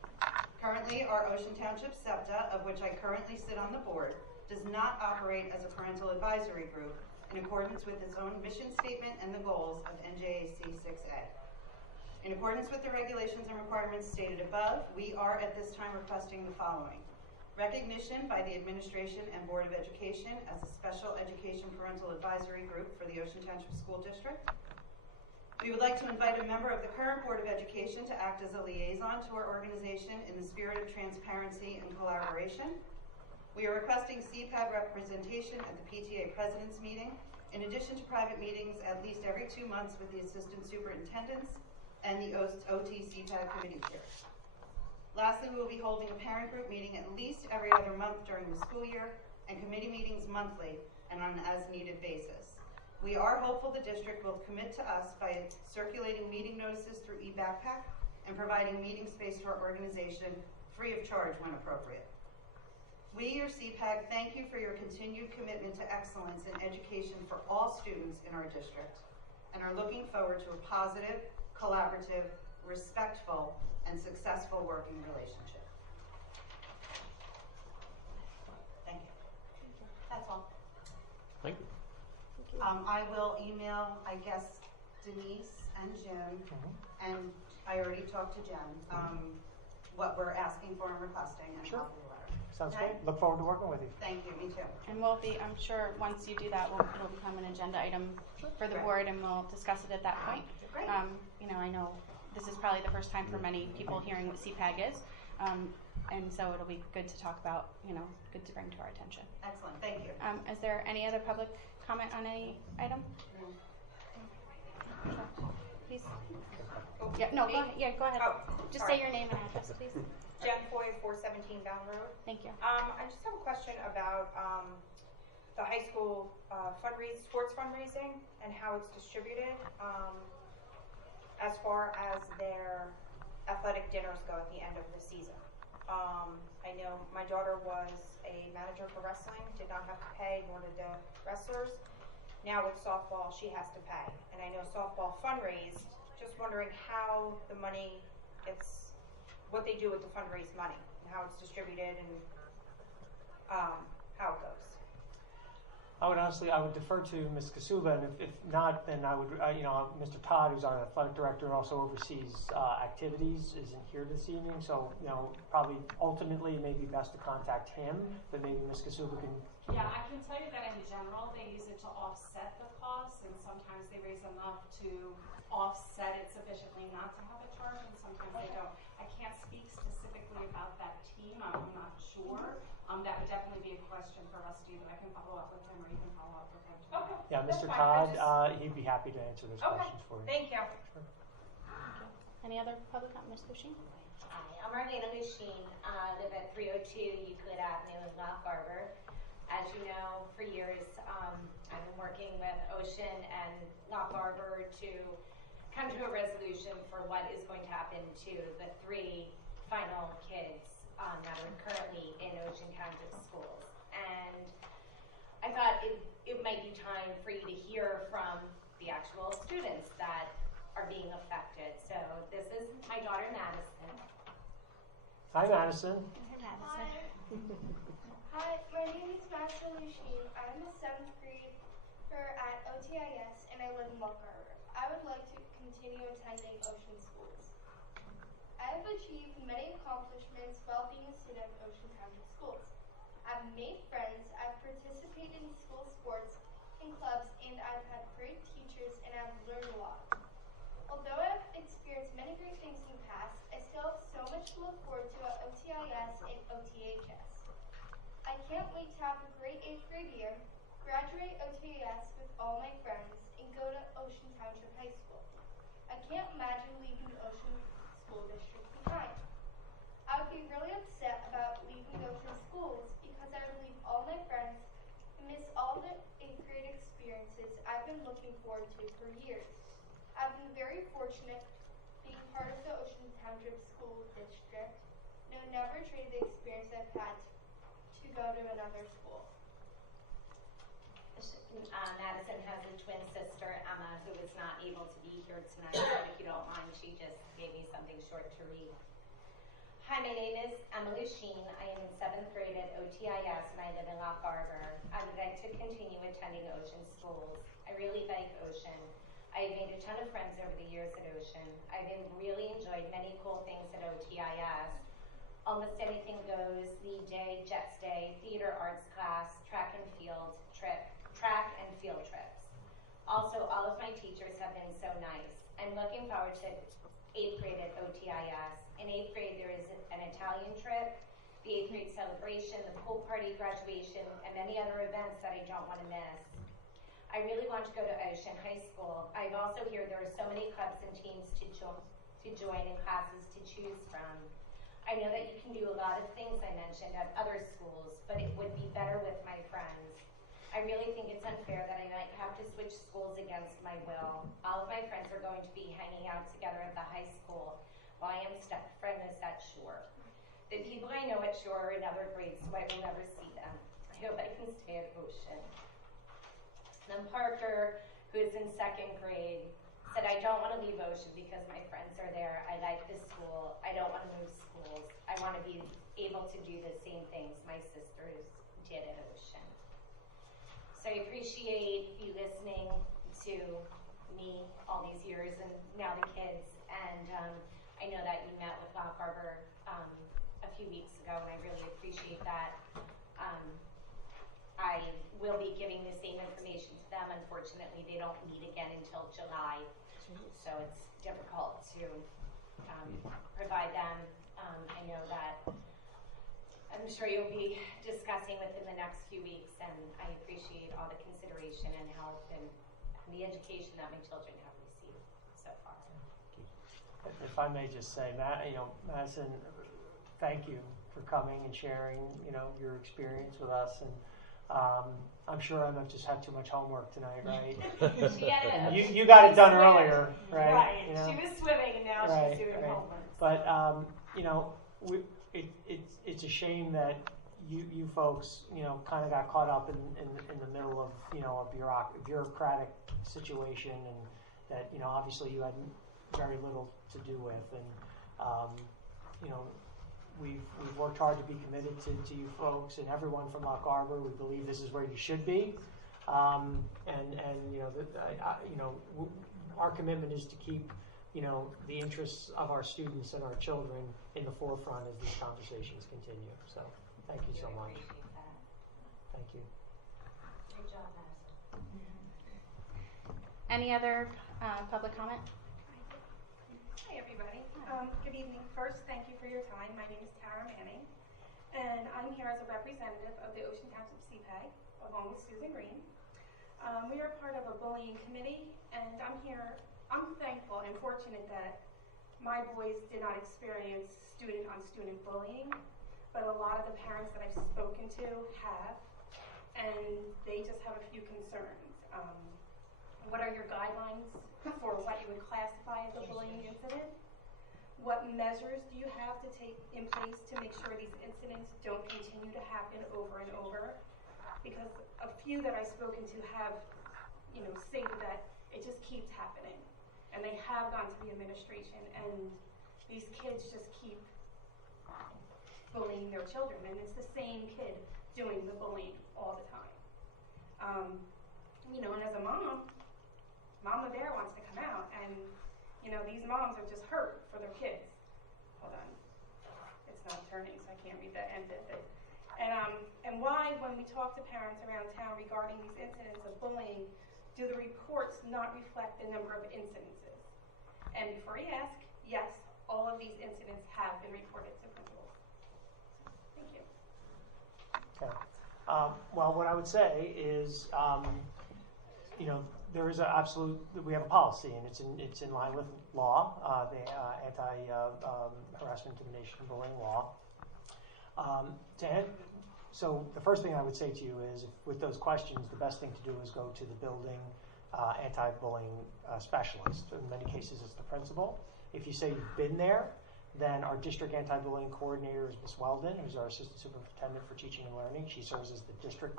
Currently, our Ocean Township SEPTA, of which I currently sit on the board, does not operate as a parental advisory group in accordance with its own mission statement and the goals of NJAC 6A. In accordance with the regulations and requirements stated above, we are at this time requesting the following. Recognition by the Administration and Board of Education as a Special Education Parental Advisory Group for the Ocean Township School District. We would like to invite a member of the current Board of Education to act as a liaison to our organization in the spirit of transparency and collaboration. We are requesting CPAB representation at the PTA President's Meeting, in addition to private meetings at least every 2 months with the Assistant Superintendents and the OT CPAB Committee Chairs. Lastly, we will be holding a parent group meeting at least every other month during the school year, and committee meetings monthly and on an as-needed basis. We are hopeful the district will commit to us by circulating meeting notices through eBackpack and providing meeting space to our organization free of charge when appropriate. We, your CPAG, thank you for your continued commitment to excellence in education for all students in our district, and are looking forward to a positive, collaborative, respectful, and successful working relationship. Thank you. That's all. Thank you. I will email, I guess, Denise and Jim, and I already talked to Jen, what we're asking for and requesting, and Sure. copy the letter. Sounds Okay? great. Look forward to working with you. Thank you, me too. And we'll be, I'm sure, once you do that, it'll become an agenda item for the Great. board, and we'll discuss it at that point. Great. I know this is probably the first time for many people hearing what CPAG is, and so it'll be good to talk about, good to bring to our attention. Excellent, thank you. Is there any other public comment on any item? Sure. Please. Yeah, no, go ahead. Yeah, go ahead. Oh, just sorry. say your name and address, please. Jen Foy, 417 Down Road. Thank you. I just have a question about the high school sports fundraising and how it's distributed. as far as their athletic dinners go at the end of the season. I know my daughter was a manager for wrestling, did not have to pay, nor did the wrestlers. Now with softball, she has to pay. And I know softball fundraised, just wondering how the money, what they do with the fundraised money, and how it's distributed, and how it goes. I would defer to Ms. Kasuba, and if not, then I would, Mr. Todd, who's our athletic director and also oversees activities, isn't here this evening. So, probably ultimately it may be best to contact him, but maybe Ms. Kasuba can. Yeah, I can tell you that in general, they use it to offset the costs, and sometimes they raise enough to offset it sufficiently not to have a charge, and sometimes they don't. I can't speak specifically about that team. I'm not sure. That would definitely be a question for us to do, but I can follow up with him, or you can follow up with him. Okay. Yeah, Mr. That's Todd, fine. he'd be happy to answer those Okay. questions for you. Thank you. Sure. Any other public comment? Ms. Lusheen? Hi, I'm Marlena Luchin. I live at 302 Euclid Avenue in Lock Harbor. As you know, for years, I've been working with Ocean and Lock Harbor to come to a resolution for what is going to happen to the 3 final kids that are currently in Ocean Township schools. And I thought it might be time for you to hear from the actual students that are being affected. So this is my daughter, Madison. Hi, Madison. Hi. Hi, my name is Madison Luchin. I'm a 7th grader at OTIS, and I live in Lock Harbor. I would like to continue attending Ocean schools. I have achieved many accomplishments while being a student at Ocean Township schools. I've made friends, I've participated in school sports and clubs, and I've had great teachers, and I've learned a lot. Although I've experienced many great things in the past, I still have so much to look forward to at OTIS and OTHS. I can't wait to have a great 8th grade year, graduate OTIS with all my friends, and go to Ocean Township High School. I can't imagine leaving the Ocean School District behind. I would be really upset about leaving Ocean schools because I would leave all my friends and miss all the 8th grade experiences I've been looking forward to for years. I've been very fortunate being part of the Ocean Township School District, and I would never trade the experience I've had to go to another school. Madison has a twin sister, Emma, who is not able to be here tonight, but if you don't mind, she just gave me something short to read. Hi, my name is Emma Luchin. I am in 7th grade at OTIS, and I live in Lock Harbor. I would like to continue attending Ocean schools. I really like Ocean. I have made a ton of friends over the years at Ocean. I've really enjoyed many cool things at OTIS. Almost anything goes, lead day, Jets day, theater arts class, track and field trips. Also, all of my teachers have been so nice. I'm looking forward to 8th grade at OTIS. In 8th grade, there is an Italian trip, the 8th grade celebration, the pool party, graduation, and many other events that I don't want to miss. I really want to go to Ocean High School. I've also heard there are so many clubs and teams to join and classes to choose from. I know that you can do a lot of things I mentioned at other schools, but it would be better with my friends. I really think it's unfair that I might have to switch schools against my will. All of my friends are going to be hanging out together at the high school while I am stuck friendless at Shore. The people I know at Shore are in other grades, so I will never see them. I hope I can stay at Ocean. Then Parker, who is in 2nd grade, said, I don't want to leave Ocean because my friends are there. I like this school. I don't want to move schools. I want to be able to do the same things my sisters did at Ocean. So I appreciate you listening to me all these years and now the kids. And I know that you met with Lock Harbor a few weeks ago, and I really appreciate that. I will be giving the same information to them. Unfortunately, they don't meet again until July, so it's difficult to provide them. I know that I'm sure you'll be discussing within the next few weeks, and I appreciate all the consideration and help and the education that my children have received so far. If I may just say, Madison, thank you for coming and sharing, your experience with us. And I'm sure I've just had too much homework tonight, right? She had it. You got it done earlier, right? Right. You know? She was swimming and now Right, she's doing right. homework. But it's a shame that you folks kind of got caught up in the middle of a bureaucratic situation, and that obviously you had very little to do with, and we've worked hard to be committed to you folks and everyone from Lock Harbor. We believe this is where you should be, our commitment is to keep the interests of our students and our children in the forefront as these conversations continue. So thank you so much. Thank you. Good job, Madison. Any other public comment? Hi, everybody. Good evening. First, thank you for your time. My name is Tara Manning, and I'm here as a representative of the Ocean Township CPAG, along with Susan Green. We are part of a bullying committee, and I'm thankful and fortunate that my boys did not experience student-on-student bullying, but a lot of the parents that I've spoken to have, and they just have a few concerns. What are your guidelines for what you would classify as a bullying incident? What measures do you have to take in place to make sure these incidents don't continue to happen over and over? Because a few that I've spoken to have, stated that it just keeps happening. And they have gone to the administration, and these kids just keep bullying their children, and it's the same kid doing the bullying all the time. And as a mom, Mama Bear wants to come out, and these moms are just hurt for their kids. Hold on, it's not turning, so I can't read the end of it. And why, when we talk to parents around town regarding these incidents of bullying, do the reports not reflect the number of incidences? And before you ask, yes, all of these incidents have been reported to principals. Thank you. Okay. Well, what I would say is, there is we have a policy, and it's in line with law, the anti-harassment, intimidation, and bullying law. So the first thing I would say to you is, with those questions, the best thing to do is go to the building anti-bullying specialist. In many cases, it's the principal. If you say you've been there, then our district anti-bullying coordinator is Ms. Weldon, who's our assistant superintendent for teaching and learning. She serves as the district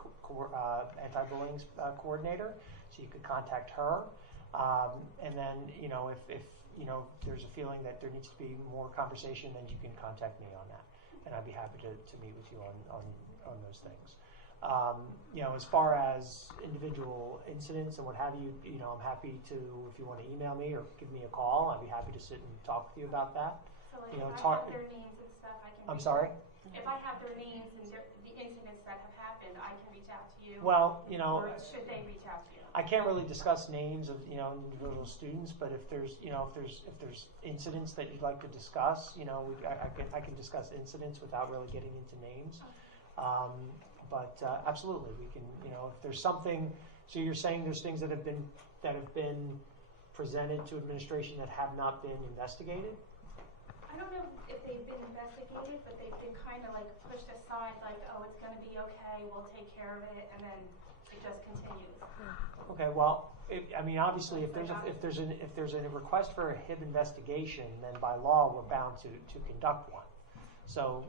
anti-bullying coordinator, so you could contact her. And then, if there's a feeling that there needs to be more conversation, then you can contact me on that, and I'd be happy to meet with you on those things. As far as individual incidents and what have you, I'm happy to, if you want to email me or give me a call, I'd be happy to sit and talk with you about that. So if I have their names and stuff, I can. I'm sorry? If I have their names and the incidents that have happened, I can reach out to you. Well, or should they reach out to you? I can't really discuss names of individual students, but if there's incidents that you'd like to discuss, I can discuss incidents without really getting into names. But absolutely, we can. If there's something, so you're saying there's things that have been presented to administration that have not been investigated? I don't know if they've been investigated, but they've been kind of like pushed aside, like, oh, it's going to be okay, we'll take care of it, and then it just continues. Okay, well, obviously, if there's a request for a HIB investigation, then by law we're bound to conduct one. So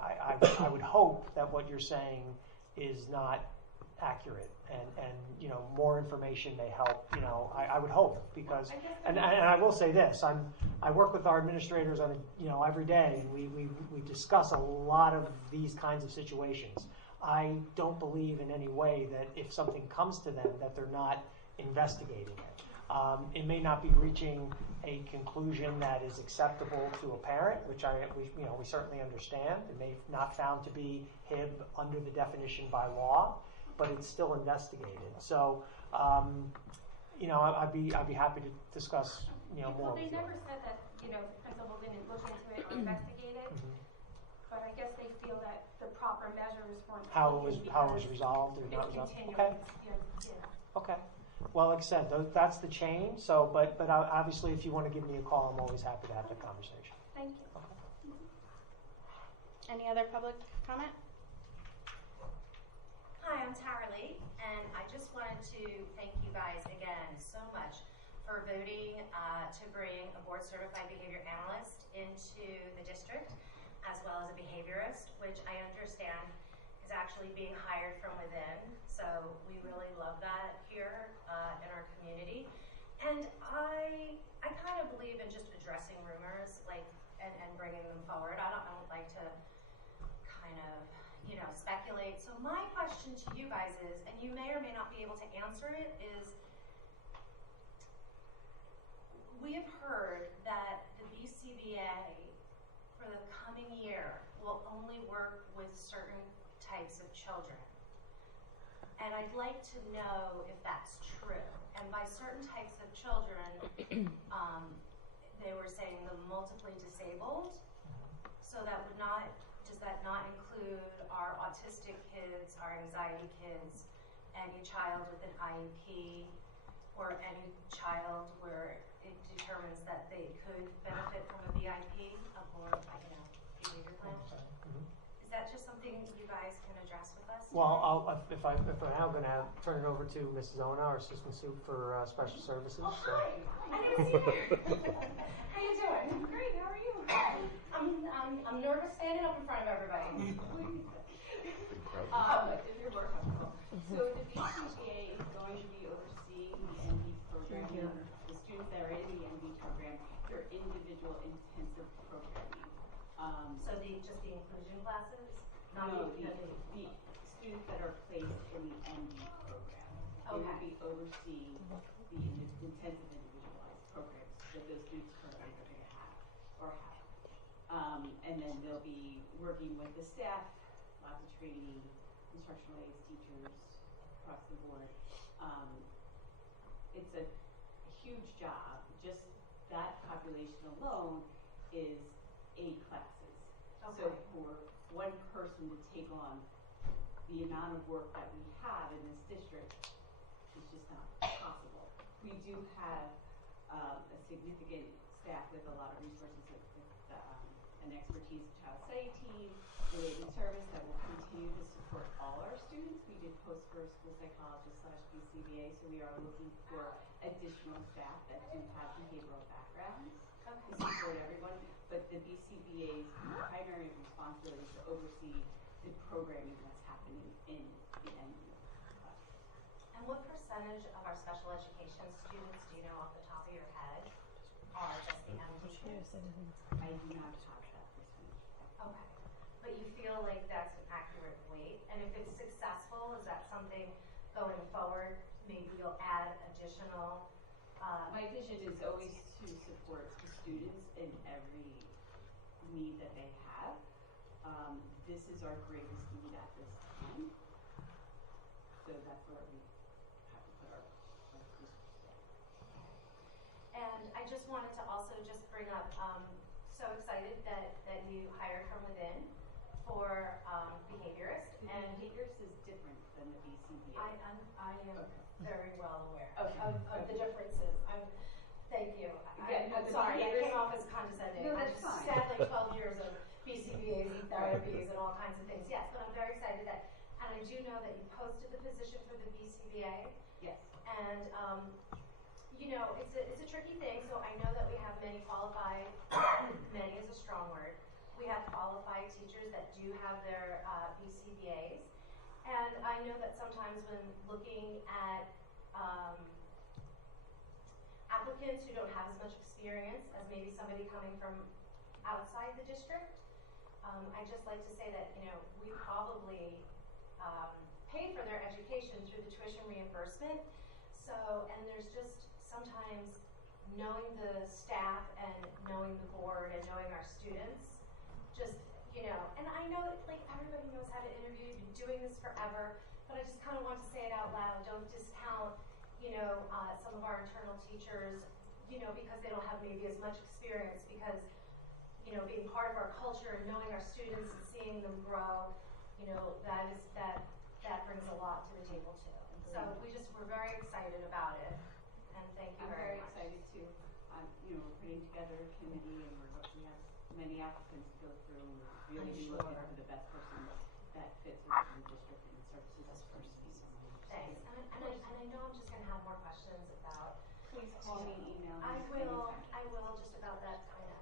I would hope that what you're saying is not accurate, and more information may help. I would hope, because and I will say this: I work with our administrators on every day, and we discuss a lot of these kinds of situations. I don't believe in any way that if something comes to them that they're not investigating it. It may not be reaching a conclusion that is acceptable to a parent, which we certainly understand. It may not found to be HIB under the definition by law, but it's still investigated. So, I'd be happy to discuss more. Well, they never said that the principal didn't look into it or investigate it, but I guess they feel that the proper measures weren't How it was resolved or not resolved? Okay. Yeah. Okay. Well, like I said, that's the change. So, but obviously, if you want to give me a call, I'm always happy to have that conversation. Thank you. Okay. Any other public comment? Hi, I'm for voting to bring a board certified behavior analyst into the district, as well as a behaviorist, which I understand is actually being hired from within. So we really love that here in our community. And I kind of believe in just addressing rumors, like, and bringing them forward. I don't like to kind of, speculate. So my question to you guys is, and you may or may not be able to answer it, is we have heard that the BCBA for the coming year will only work with certain types of children. And I'd like to know if that's true. And by certain types of children, they were saying the multiply disabled. So that would not, does that not include our autistic kids, our anxiety kids, any child with an IEP, or any child where it determines that they could benefit from a BIP, a board, behavior plan? Is that just something you guys can address with us? Well, if I'm going to turn it over to Mrs. Ona, our assistant soup for special services. Oh, hi. I didn't see you. How you doing? I'm great. How are you? I'm nervous standing up in front of everybody. So the BCBA is going to be overseeing the NB program. The students that are in the NB program, they're individual intensive programming. So just the inclusion classes? No, the students that are placed in the NB program. They will be overseeing the intensive individualized programs that those students currently are going to have or have. And then they'll be working with the staff, lots of training, instructional aides, teachers, across the board. It's a huge job. Just that population alone is 8 classes. Okay. So for one person to take on the amount of work that we have in this district is just not possible. We do have a significant staff with a lot of resources, with an expertise child study team, related service that will continue to support all our students. We did post for a school psychologist / BCBA, so we are looking for additional staff that do have behavioral backgrounds to support everyone. But the BCBA's primary responsibility is to oversee the programming that's happening in the NB. And what percentage of our special education students, do you know off the top of your head, are just the NB students? I do not have that percentage. Okay. But you feel like that's an accurate weight? And if it's successful, is that something going forward, maybe you'll add additional? My vision is always to support the students in every need that they have. This is our greatest need at this time. So that's where we have to put our resources. And I just wanted to also just bring up, so excited that you hired from within for behaviorist. And behaviorist is different than the BCBA. I am very well aware of the differences. Thank you. Again, I'm sorry, I came off as condescending. No, that's fine. Sadly, 12 years of BCBAs and therapies and all kinds of things. Yes, but I'm very excited that, and I do know that you posted the position for the BCBA. Yes. And it's a tricky thing. So I know that we have many qualified. Many is a strong word. We have qualified teachers that do have their BCBAs, and I know that sometimes when looking at applicants who don't have as much experience as maybe somebody coming from outside the district, I just like to say that we probably pay for their education through the tuition reimbursement. So, and there's just sometimes knowing the staff and knowing the board and knowing our students, just, and I know that like everybody knows how to interview, you've been doing this forever, but I just kind of want to say it out loud. Don't discount, some of our internal teachers, because they don't have maybe as much experience, because, being part of our culture and knowing our students and seeing them grow, that brings a lot to the table too. So we're very excited about it, and thank you very much. I'm very excited too. We're putting together a committee, and we have many applicants to go through. We're really be looking for the best person that fits within the district and services this person. Thanks. And I know I'm just going to have more questions about please call me and email me. I will just about that time.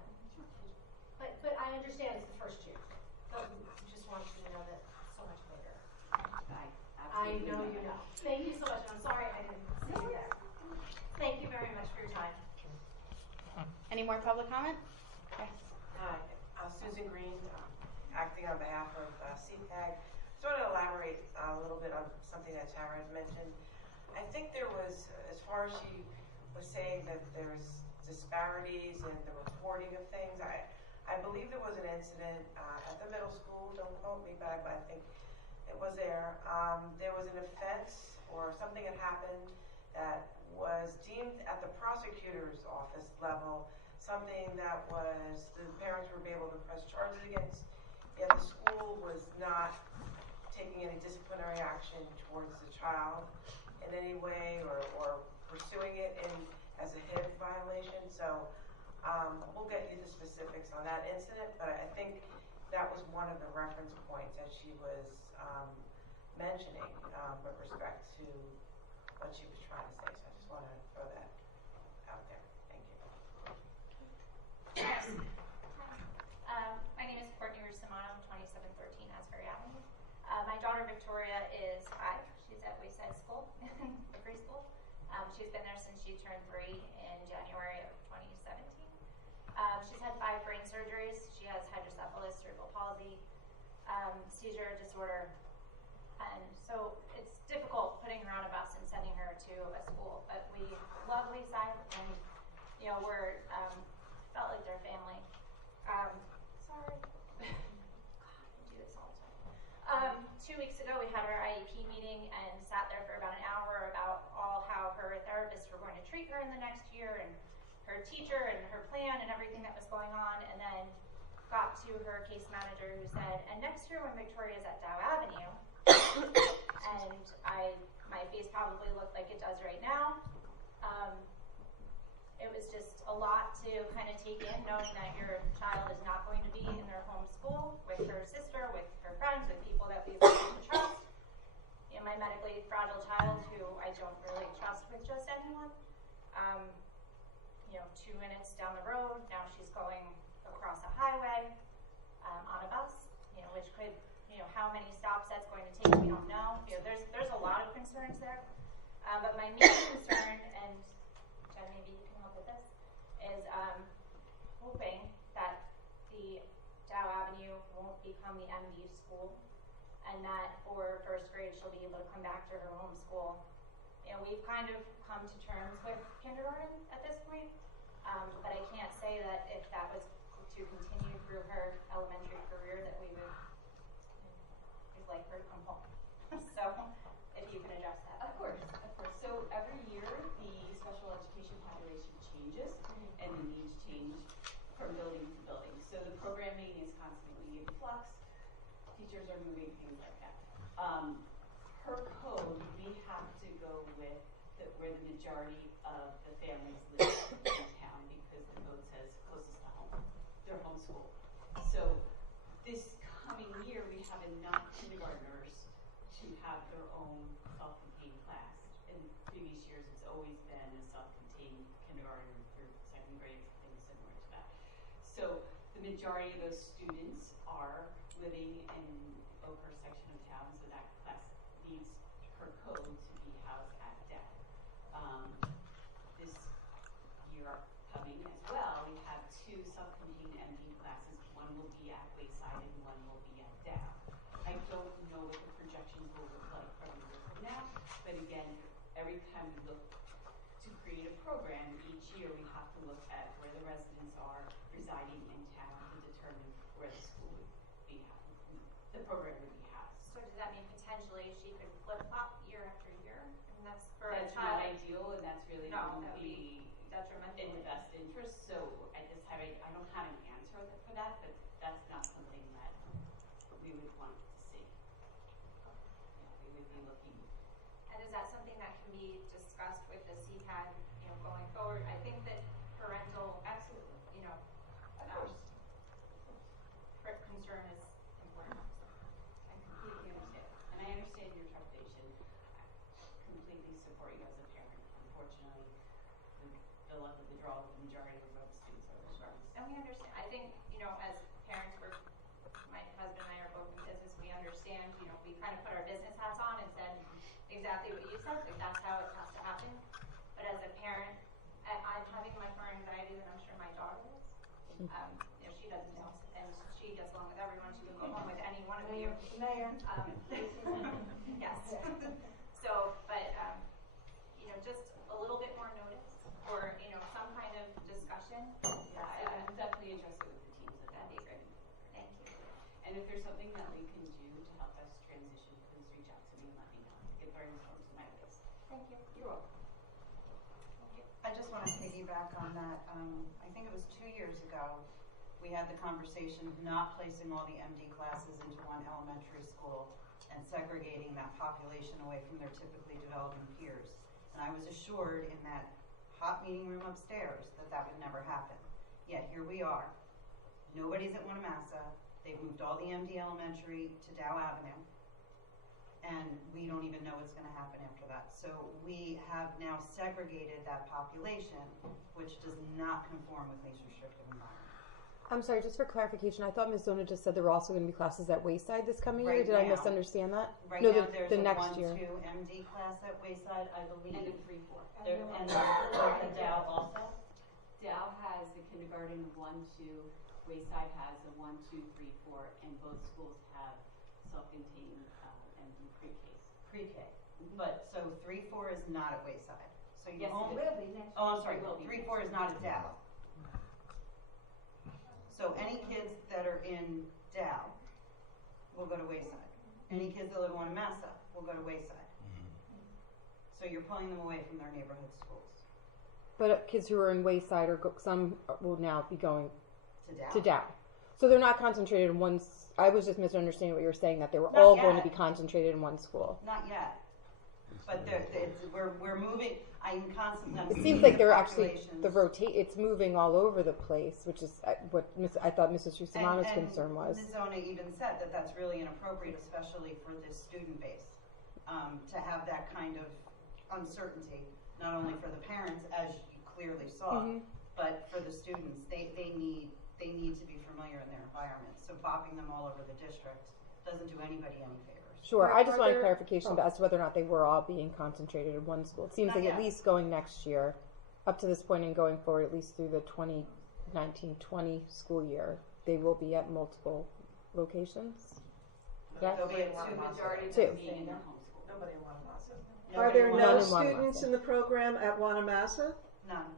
But I understand it's the first year. But just want you to know that so much later. I know you know. Thank you so much. I'm sorry I didn't see you there. Thank you very much for your time. Any more public comment? Yes. Hi, Susan Green, acting on behalf of CPAG. Just want to elaborate a little bit on something that Tara had mentioned. I think there was, as far as she was saying that there's disparities in the reporting of things, I believe there was an incident at the middle school, don't quote me back, but I think it was there. There was an offense or something that happened that was deemed at the prosecutor's office level something that was, the parents were able to press charges against, yet the school was not taking any disciplinary action towards the child in any way or pursuing it as a HIB violation. So we'll get you the specifics on that incident, but I think that was one of the reference points that she was mentioning with respect to what she was trying to say. So I just want to throw that out there. Thank you. Yes. My name is Courtney Rustamano, 2713 Asbury Avenue. My daughter Victoria is 5. She's at Wayside School, the preschool. She's been there since she turned 3 in January of 2017. She's had 5 brain surgeries. She has hydrocephalus, cerebral palsy, seizure disorder. And so it's difficult putting her on a bus and sending her to a school. But we love Wayside, and we're felt like their family. Sorry. God, I do this all the time. 2 weeks ago, we had our IEP meeting and sat there for about an hour about how her therapists were going to treat her in the next year, and her teacher and her plan and everything that was going on, and then got to her case manager who said, and next year when Victoria's at Dow Avenue, and my face probably looked like it does right now. It was just a lot to kind of take in, knowing that your child is not going to be in their home school with her sister, with her friends, with people that we've learned to trust. My medically fragile child, who I don't really trust with just anyone. 2 minutes down the road, now she's going across a highway on a bus, which could, how many stops that's going to take, we don't know. There's a lot of concerns there. But my main concern, and Jen, maybe you can help with this, is hoping that the Dow Avenue won't become the MD school, and that for first grade she'll be able to come back to her home school. We've kind of come to terms with kindergarten at this point, but I can't say that if that was to continue through her elementary career that we would like her to come home. So if you can address that. Of course. So every year the special education population changes and the needs change from building to building. So the programming is constantly in flux. Teachers are moving, things like that. Her code, we have to go with where the majority of the families live in town, because the code says closest to home, their home school. So this coming year, we have enough kindergartners to have their own self-contained class. In previous years, it's always been a self-contained kindergarten through 2nd grade, things similar to that. So the majority of those students are living in Oakhurst section of town, so that class needs her code to be housed at DEC. This year coming as well, we have 2 self-contained MD classes. One will be at Wayside and one will be at DEC. I don't know what the projections will look like from a year from now, but again, every time we look to create a program, each year we have to look at where the residents are residing in town to determine where the school would be housed, the program would be housed. So does that mean potentially she could flip-flop year after year? And that's for a That's child. not ideal, and that's really No, wouldn't that would be detrimental. in the best interest. So at this time, I don't have an answer for that, but that's not something that we would want to see. We would be looking. And is that something that can be discussed with the CPAG, going forward? I think that parental, absolutely, concern is important. I completely understand, and I understand your trepidation. I completely support you as a parent. Unfortunately, the luck of the draw with the majority of the students are reserves. And we understand. I think, as parents, my husband and I are both in business, we understand, we kind of put our business hats on and said exactly what you said, like that's how it has to happen. But as a parent, I'm having much more anxiety than I'm sure my daughter is. She doesn't know, and she gets along with everyone. She can go home with any one of you. Mayor. Yes. So, but, just a little bit more notice or, some kind of discussion. I'll definitely address it with the teams. That'd be great. Thank you. And if there's something that we can do to help us transition, please reach out to me and let me know. Get very important to my list. Thank you. You're welcome. I just want to piggyback on that. I think it was 2 years ago, we had the conversation of not placing all the MD classes into one elementary school and segregating that population away from their typically developing peers. And I was assured in that hot meeting room upstairs that that would never happen. Yet here we are. Nobody's at Wanamassa. They've moved all the MD elementary to Dow Avenue. And we don't even know what's going to happen after that. So we have now segregated that population, which does not conform with least restrictive environment. I'm sorry, just for clarification, I thought Ms. Zona just said there were also going to be classes at Wayside this coming year. Right Did I now. misunderstand that? Right no, now there's the a next year. 1-2 MD class at Wayside, I believe. And a 3-4. And the Dow also? Dow has the kindergarten 1-2, Wayside has a 1-2, 3-4, and both schools have self-contained and pre-Ks. Pre-K. But so 3-4 is not at Wayside. So you Yes, only it will be next Oh, I'm year. sorry. It will be 3-4 is not at Dow. So any kids that are in Dow will go to Wayside. Any kids that live in Wanamassa will go to Wayside. So you're pulling them away from their neighborhood schools. But kids who are in Wayside some will now be going To Dow. Dow. So they're not concentrated in one. I was just misunderstanding what you were saying, that they were Not all yet. going to be concentrated in one school. Not yet. But we're moving. I'm constantly. It seems like they're actually it's moving all over the place, which is what I thought Mrs. Rustamano's concern was. Ms. Zona even said that that's really inappropriate, especially for this student base, to have that kind of uncertainty, not only for the parents, as you clearly saw, but for the students. They need to be familiar in their environment. So bopping them all over the district doesn't do anybody any favors. Sure, I just wanted clarification as to whether or not they were all being concentrated in one school. It seems Not like yet. at least going next year, up to this point and going forward, at least through the 2019-20 school year, they will be at multiple locations. Yes? They'll be at The majority of Two. them being in the homeschool. Nobody in Wanamassa. Are there None no in Wanamassa. students in the program at Wanamassa? None.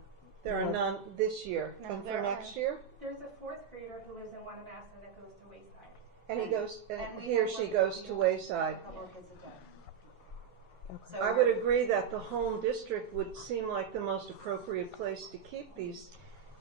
There are none this year. No, And there for are. next year? There's a fourth grader who lives in Wanamassa that goes to Wayside. And he goes, and we he or have she one- goes to Wayside. A couple of kids a day. So I would agree that the home district would seem like the most appropriate place to keep these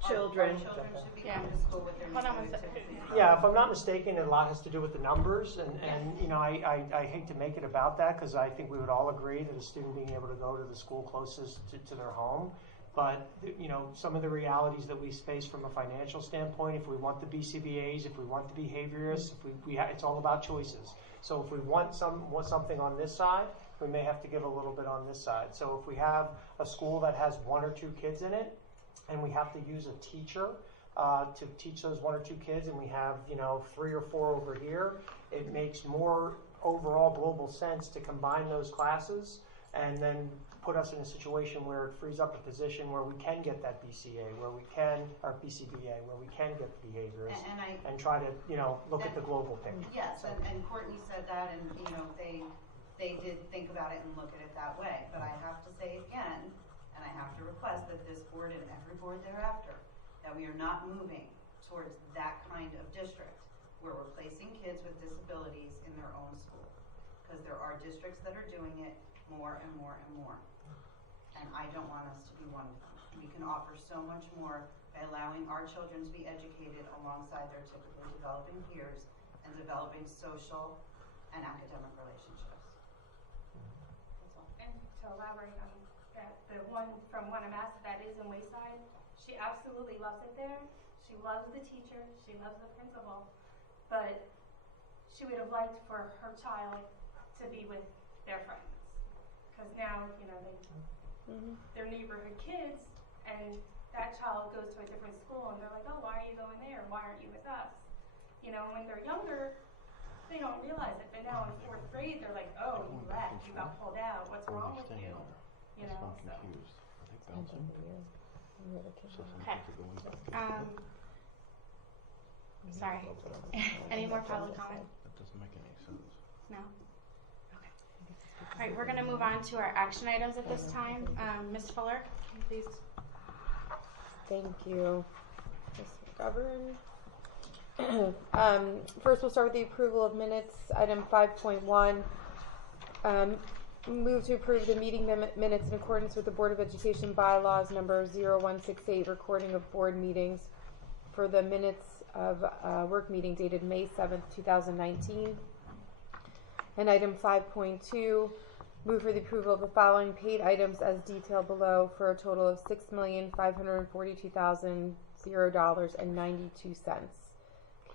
children. Our children should be going to school with their Hold on one neighborhood second. kids. Yeah, if I'm not mistaken, a lot has to do with the numbers, and you know, I hate to make it about that because I think we would all agree that a student being able to go to the school closest to their home. But you know, some of the realities that we face from a financial standpoint, if we want the BCBAs, if we want the behaviorists, if we it's all about choices. So if we want something on this side, we may have to give a little bit on this side. So if we have a school that has 1 or 2 kids in it, and we have to use a teacher to teach those 1 or 2 kids, and we have 3 or 4 over here, it makes more overall global sense to combine those classes and then put us in a situation where it frees up a position where we can get that BCA, or BCBA, where we can get the behaviors and try to look at the global picture. Yes, and Courtney said that, and they did think about it and look at it that way. But I have to say again, and I have to request that this board and every board thereafter, that we are not moving towards that kind of district where we're placing kids with disabilities in their own school. Because there are districts that are doing it more and more and more. And I don't want us to be one of them. We can offer so much more by allowing our children to be educated alongside their typically developing peers and developing social and academic relationships. That's all. And to elaborate on that, the one from Wanamassa that is in Wayside, she absolutely loves it there. She loves the teacher. She loves the principal. But she would have liked for her child to be with their friends. Because now, they're neighborhood kids, and that child goes to a different school and they're like, oh, why are you going there? Why aren't you with us? You know, when they're younger, they don't realize it, but now in 4th grade, they're like, oh, you left, you got pulled out, what's wrong with you? You know, so. Okay. Sorry. Any more public comment? That doesn't make any sense. No? Okay. All right, we're going to move on to our action items at this time. Ms. Fuller, can you please? Thank you, Ms. McGovern. First, we'll start with the approval of minutes. Item 5.1. Move to approve the meeting minutes in accordance with the Board of Education bylaws number 0168, recording of board meetings for the minutes of work meeting dated May 7th, 2019. And item 5.2, move for the approval of the following paid items as detailed below for a total of $6,542,092.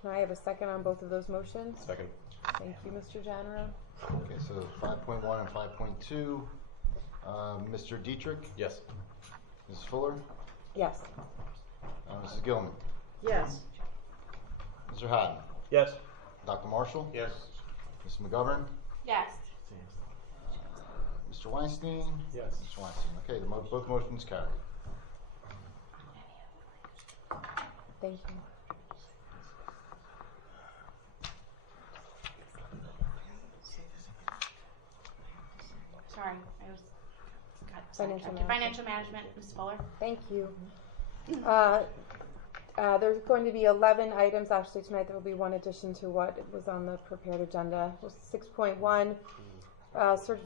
Can I have a second on both of those motions? Second. Thank you, Mr. Janaro. Okay, so 5.1 and 5.2. Mr. Dietrich? Yes. Mrs. Fuller? Yes. Mrs. Gilman? Yes. Mr. Hatton? Yes. Dr. Marshall? Yes. Ms. McGovern? Yes. Mr. Weinstein? Yes. Mr. Weinstein. Okay, both motions carried. Thank you. Sorry, I was got Financial sidetracked. management. Financial management, Ms. Fuller. Thank you. There's going to be 11 items. Actually, tonight there will be one addition to what was on the prepared agenda. 6.1. There's 11.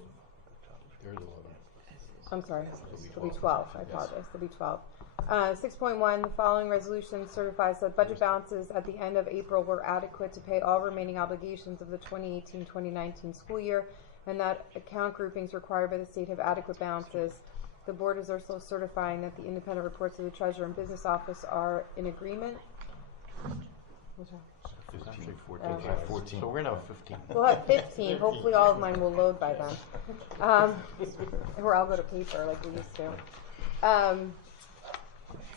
I'm sorry. There'll be 12. I apologize. There'll be 12. 6.1. The following resolution certifies that budget balances at the end of April were adequate to pay all remaining obligations of the 2018-2019 school year, and that account groupings required by the state have adequate balances. The board is also certifying that the independent reports of the treasurer and business office are in agreement. What's wrong? 15, 14. So we're gonna have 15. We'll have 15. Hopefully all of mine will load by then. Or I'll go to paper like we used to.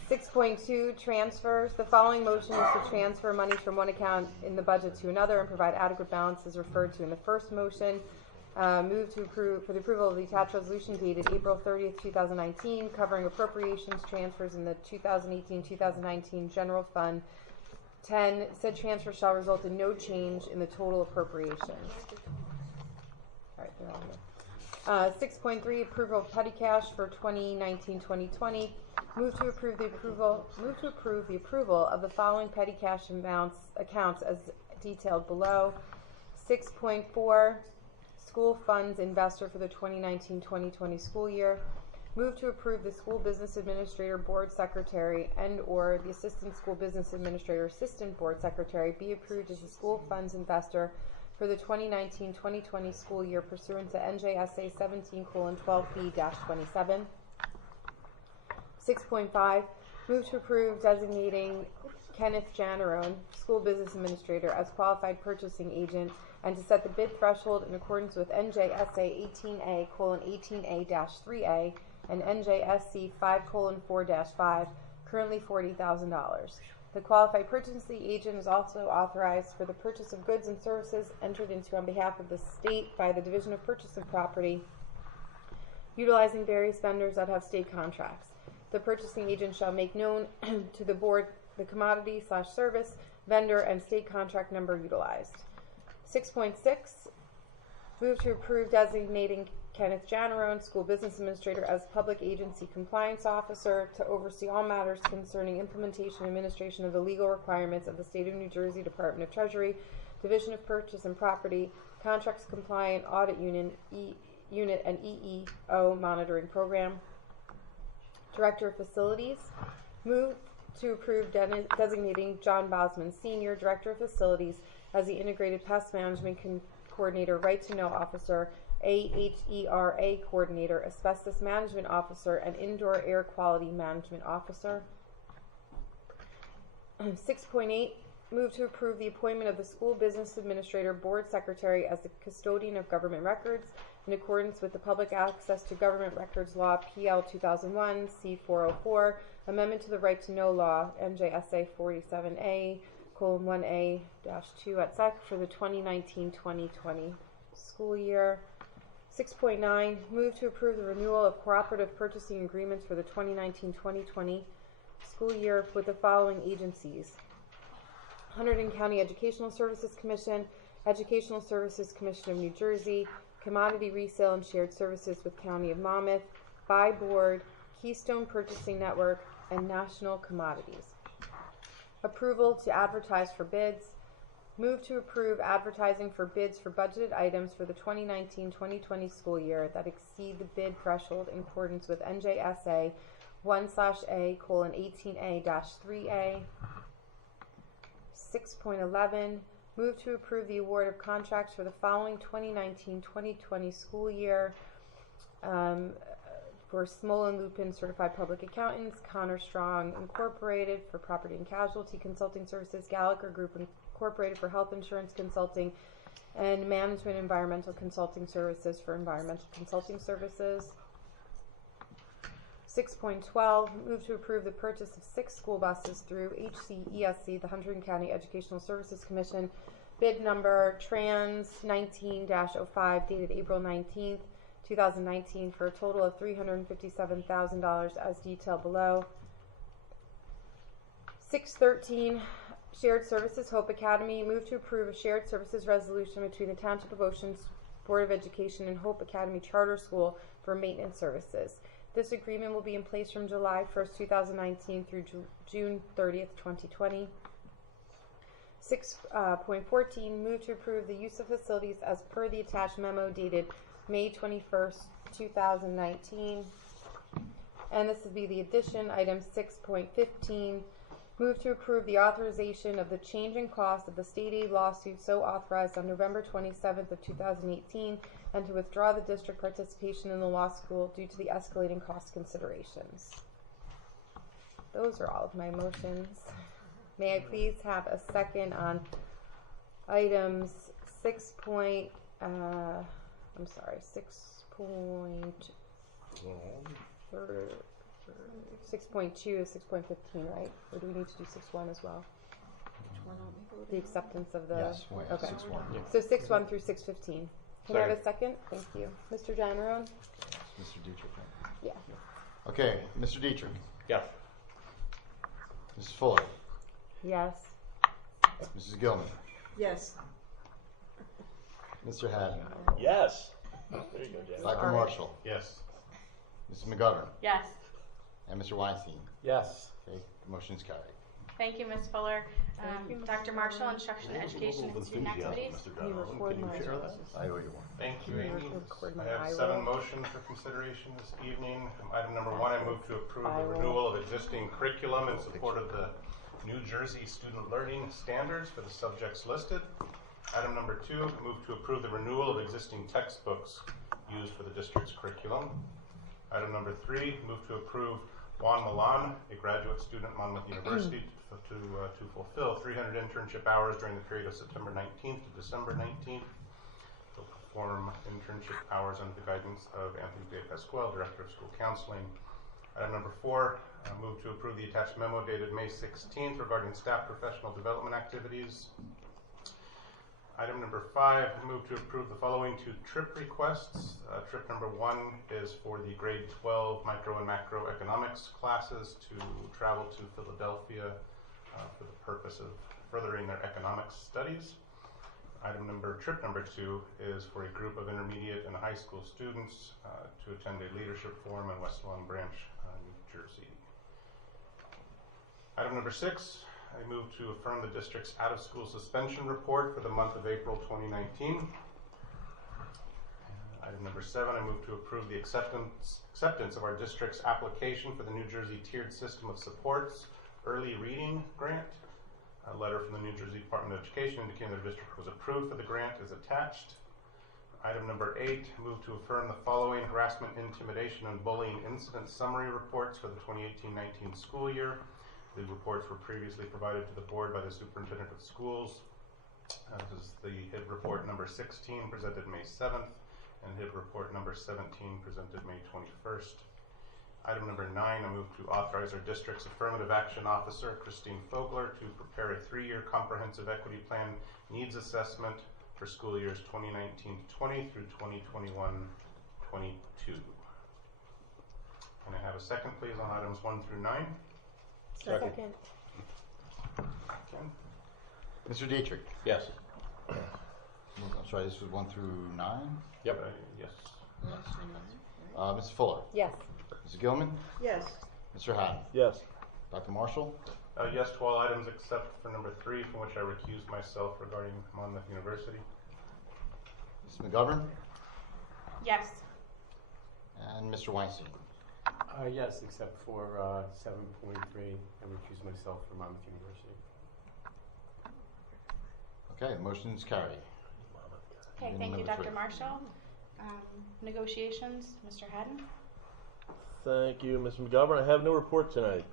6.2, transfers. The following motion is to transfer money from one account in the budget to another and provide adequate balances referred to in the first motion. Move to approve for the approval of the attached resolution dated April 30th, 2019, covering appropriations transfers in the 2018-2019 general fund. 10. Said transfer shall result in no change in the total appropriations. All right, they're all here. 6.3, approval of petty cash for 2019-2020. Move to approve the approval of the following petty cash accounts as detailed below. 6.4, school funds investor for the 2019-2020 school year. Move to approve the school business administrator board secretary and or the assistant school business administrator assistant board secretary be approved as the school funds investor for the 2019-2020 school year pursuant to NJSA 17:12B-27. 6.5, move to approve designating Kenneth Janarone, school business administrator, as qualified purchasing agent and to set the bid threshold in accordance with NJSA 18A:18A-3A and NJSC 5:4-5, currently $40,000. The qualified purchasing agent is also authorized for the purchase of goods and services entered into on behalf of the state by the Division of Purchase of Property, utilizing various vendors that have state contracts. The purchasing agent shall make known to the board the commodity/service, vendor, and state contract number utilized. 6.6, move to approve designating Kenneth Janarone, school business administrator, as public agency compliance officer to oversee all matters concerning implementation and administration of the legal requirements of the State of New Jersey Department of Treasury, Division of Purchase and Property, Contracts Compliant Audit Unit, and EEO monitoring program. Director of Facilities, move to approve designating John Bosman, Sr., Director of Facilities, as the Integrated Pest Management Coordinator, Right to Know Officer, AHERA Coordinator, Asbestos Management Officer, and Indoor Air Quality Management Officer. 6.8, move to approve the appointment of the School Business Administrator Board Secretary as the custodian of government records in accordance with the Public Access to Government Records Law, PL 2001, C404, amendment to the Right to Know Law, NJSA 47A:1A-2 at SEC for the 2019-2020 school year. 6.9, move to approve the renewal of cooperative purchasing agreements for the 2019-2020 school year with the following agencies: Hunterdon County Educational Services Commission, Educational Services Commission of New Jersey, Commodity Resale and Shared Services with County of Monmouth, Buy Board, Keystone Purchasing Network, and National Commodities. Approval to advertise for bids. Move to approve advertising for bids for budgeted items for the 2019-2020 school year that exceed the bid threshold in accordance with NJSA 1/A:18A-3A. 6.11, move to approve the award of contracts for the following 2019-2020 school year for Smolin Lupin Certified Public Accountants, Connor Strong Incorporated for Property and Casualty Consulting Services, Gallagher Group Incorporated for Health Insurance Consulting, and Management Environmental Consulting Services for Environmental Consulting Services. 6.12, move to approve the purchase of 6 school buses through HCESC, the Hunterdon County Educational Services Commission, bid number trans 19-05, dated April 19th, 2019, for a total of $357,000 as detailed below. 6.13, Shared Services Hope Academy, move to approve a shared services resolution between the Township of Ocean's Board of Education and Hope Academy Charter School for maintenance services. This agreement will be in place from July 1st, 2019 through June 30th, 2020. 6.14, move to approve the use of facilities as per the attached memo dated May 21st, 2019. And this would be the addition, item 6.15. Move to approve the authorization of the change in cost of the state aid lawsuit so authorized on November 27th of 2018, and to withdraw the district participation in the law school due to the escalating cost considerations. Those are all of my motions. May I please have a second on items 6.2 and 6.15, right? Or do we need to do 6.1 as well? The acceptance of the... Yes, okay. 6.1. Yeah. So 6.1 through 6.15. Can I have a second? Thank you. Mr. Janarone? Mr. Dietrich. Yeah. Okay, Mr. Dietrich. Yes. Mrs. Fuller. Yes. Mrs. Gilman. Yes. Mr. Haddon. Yes. There you go, Jen. Dr. Marshall. Yes. Mrs. McGovern. Yes. And Mr. Weinstein. Yes. Okay, the motion is carried. Thank you, Ms. Fuller. Dr. Marshall, Instruction, Education, and Student Activities. I owe you one. Thank you, Amy. Record my I have eye 7 roll. motions for consideration this evening. Item number 1, I move to approve the renewal of existing curriculum in support of the New Jersey Student Learning Standards for the subjects listed. Item number 2, I move to approve the renewal of existing textbooks used for the district's curriculum. Item number 3, move to approve Juan Milan, a graduate student at Monmouth University, to fulfill 300 internship hours during the period of September 19th to December 19th. He'll perform internship hours under the guidance of Anthony J. Pasquale, Director of School Counseling. Item number 4, move to approve the attached memo dated May 16th regarding staff professional development activities. Item number 5, move to approve the following 2 trip requests. Trip number 1 is for the grade 12 micro and macroeconomics classes to travel to Philadelphia for the purpose of furthering their economics studies. Trip number 2 is for a group of intermediate and high school students to attend a leadership forum in West Long Branch, New Jersey. Item number 6, I move to affirm the district's out-of-school suspension report for the month of April 2019. Item number 7, I move to approve the acceptance of our district's application for the New Jersey Tiered System of Supports Early Reading Grant. A letter from the New Jersey Department of Education indicating their district was approved for the grant is attached. Item number 8, move to affirm the following harassment, intimidation, and bullying incident summary reports for the 2018-19 school year. The reports were previously provided to the board by the Superintendent of Schools. This is the HID report number 16, presented May 7th, and HIB report number 17 presented May 21st. Item number 9, I move to authorize our district's affirmative action officer, Christine Fogler, to prepare a 3-year comprehensive equity plan needs assessment for school years 2019-20 through 2021-22. Can I have a second, please, on items 1 through 9? Second. Okay. Mr. Dietrich? Yes. I'm sorry, this was 1 through 9? Yep. Yes. Ms. Fuller? Yes. Mrs. Gilman? Yes. Mr. Haddon? Yes. Dr. Marshall? Yes to all items except for number 3, from which I recused myself regarding Monmouth University. Ms. McGovern? Yes. And Mr. Weinstein? Yes, except for 7.3, I recuse myself from Monmouth University. Okay, the motion is carried. Okay, Item thank you, number Dr. 3. Marshall. Negotiations, Mr. Haddon. Thank you, Ms. McGovern. I have no report tonight.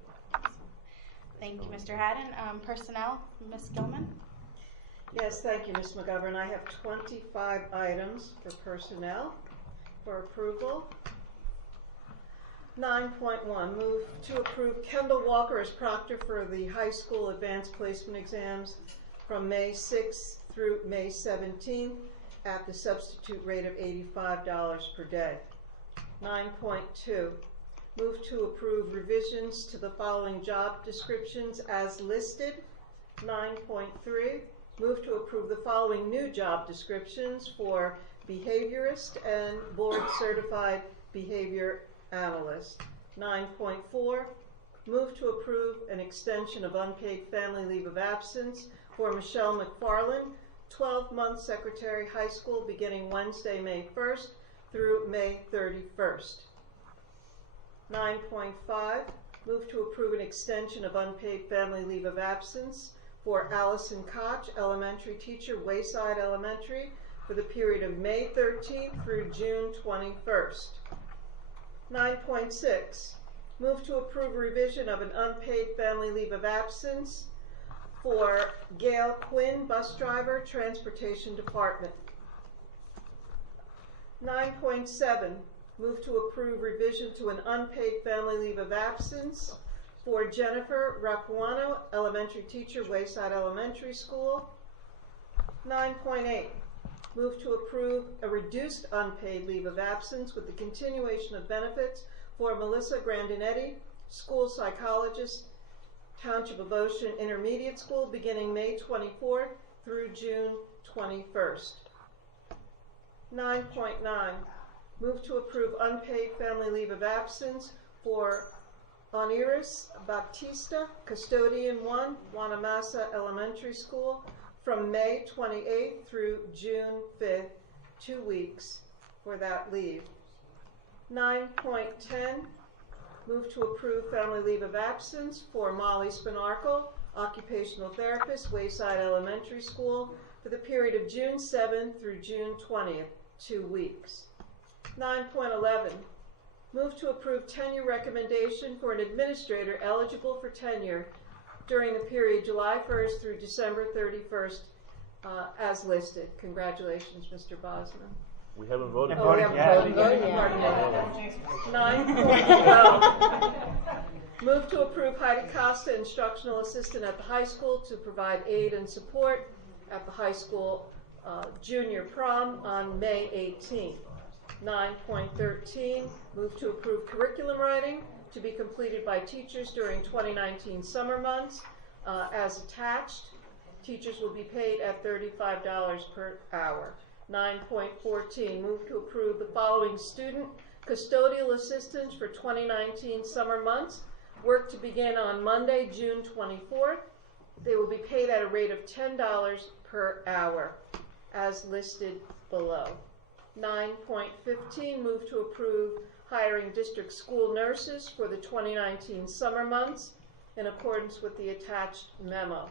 Thank you, Mr. Haddon. Personnel, Ms. Gilman. Yes, thank you, Ms. McGovern. I have 25 items for personnel for approval. 9.1, move to approve Kendall Walker as proctor for the high school advanced placement exams from May 6th through May 17th at the substitute rate of $85 per day. 9.2, move to approve revisions to the following job descriptions as listed. 9.3, move to approve the following new job descriptions for behaviorist and board certified behavior analyst. 9.4, move to approve an extension of unpaid family leave of absence for Michelle McFarland, 12-month secretary, high school, beginning Wednesday, May 1st through May 31st. 9.5, move to approve an extension of unpaid family leave of absence for Allison Koch, elementary teacher, Wayside Elementary, for the period of May 13th through June 21st. 9.6, move to approve revision of an unpaid family leave of absence for Gail Quinn, bus driver, Transportation Department. 9.7, move to approve revision to an unpaid family leave of absence for Jennifer Rapuano, elementary teacher, Wayside Elementary School. 9.8, move to approve a reduced unpaid leave of absence with the continuation of benefits for Melissa Grandinetti, school psychologist, Township of Ocean Intermediate School, beginning May 24th through June 21st. 9.9, move to approve unpaid family leave of absence for Oniris Baptista, custodian 1, Wanamassa Elementary School, from May 28th through June 5th, 2 weeks for that leave. 9.10, move to approve family leave of absence for Molly Spinarkle, occupational therapist, Wayside Elementary School, for the period of June 7th through June 20th, 2 weeks. 9.11, move to approve tenure recommendation for an administrator eligible for tenure during the period July 1st through December 31st, as listed. Congratulations, Mr. Bosman. We haven't voted. Oh, we haven't voted yet. 9.12, move to approve Heidi Costa, instructional assistant at the high school, to provide aid and support at the high school junior prom on May 18th. 9.13, move to approve curriculum writing to be completed by teachers during 2019 summer months as attached. Teachers will be paid at $35 per hour. 9.14, move to approve the following student custodial assistants for 2019 summer months. Work to begin on Monday, June 24th. They will be paid at a rate of $10 per hour, as listed below. 9.15, move to approve hiring district school nurses for the 2019 summer months in accordance with the attached memo.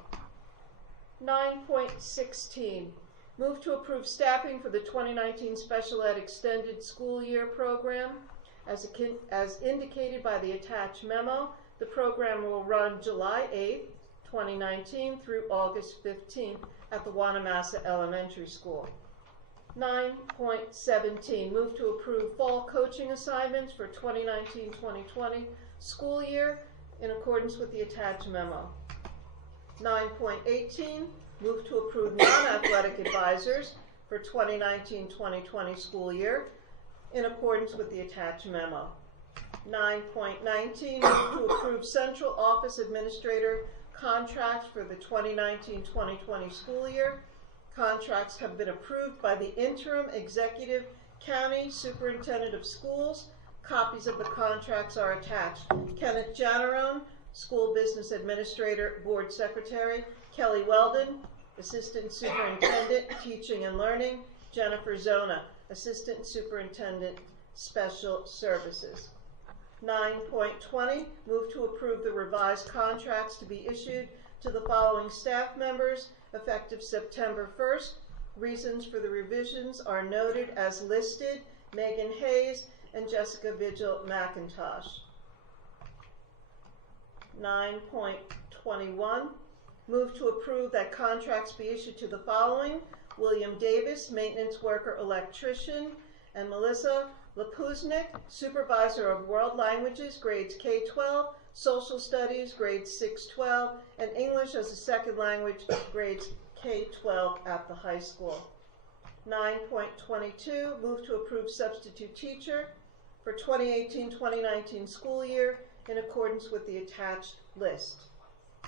9.16, move to approve staffing for the 2019 Special Ed Extended School Year program. As indicated by the attached memo, the program will run July 8th, 2019 through August 15th at the Wanamassa Elementary School. 9.17, move to approve fall coaching assignments for 2019-2020 school year in accordance with the attached memo. 9.18, move to approve non-athletic advisors for 2019-2020 school year in accordance with the attached memo. 9.19, move to approve central office administrator contracts for the 2019-2020 school year. Contracts have been approved by the interim executive county superintendent of schools. Copies of the contracts are attached. Kenneth Janarone, school business administrator, board secretary. Kelly Weldon, assistant superintendent, teaching and learning. Jennifer Zona, assistant superintendent, special services. 9.20, move to approve the revised contracts to be issued to the following staff members effective September 1st. Reasons for the revisions are noted as listed: Megan Hayes and Jessica Vigil McIntosh. 9.21, move to approve that contracts be issued to the following: William Davis, maintenance worker electrician, and Melissa Lapuznik, supervisor of world languages, grades K-12, social studies, grades 6-12, and English as a second language, grades K-12 at the high school. 9.22, move to approve substitute teacher for 2018-2019 school year in accordance with the attached list.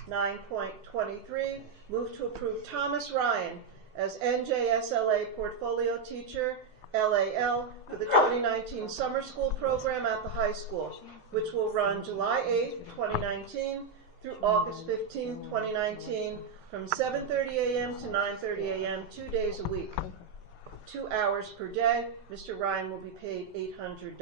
9.23, move to approve Thomas Ryan as NJSLA portfolio teacher, LAL, for the 2019 summer school program at the high school, which will run July 8th, 2019 through August 15th, 2019 from 7:30 a.m. to 9:30 a.m., 2 days a week. 2 hours per day. Mr. Ryan will be paid $800.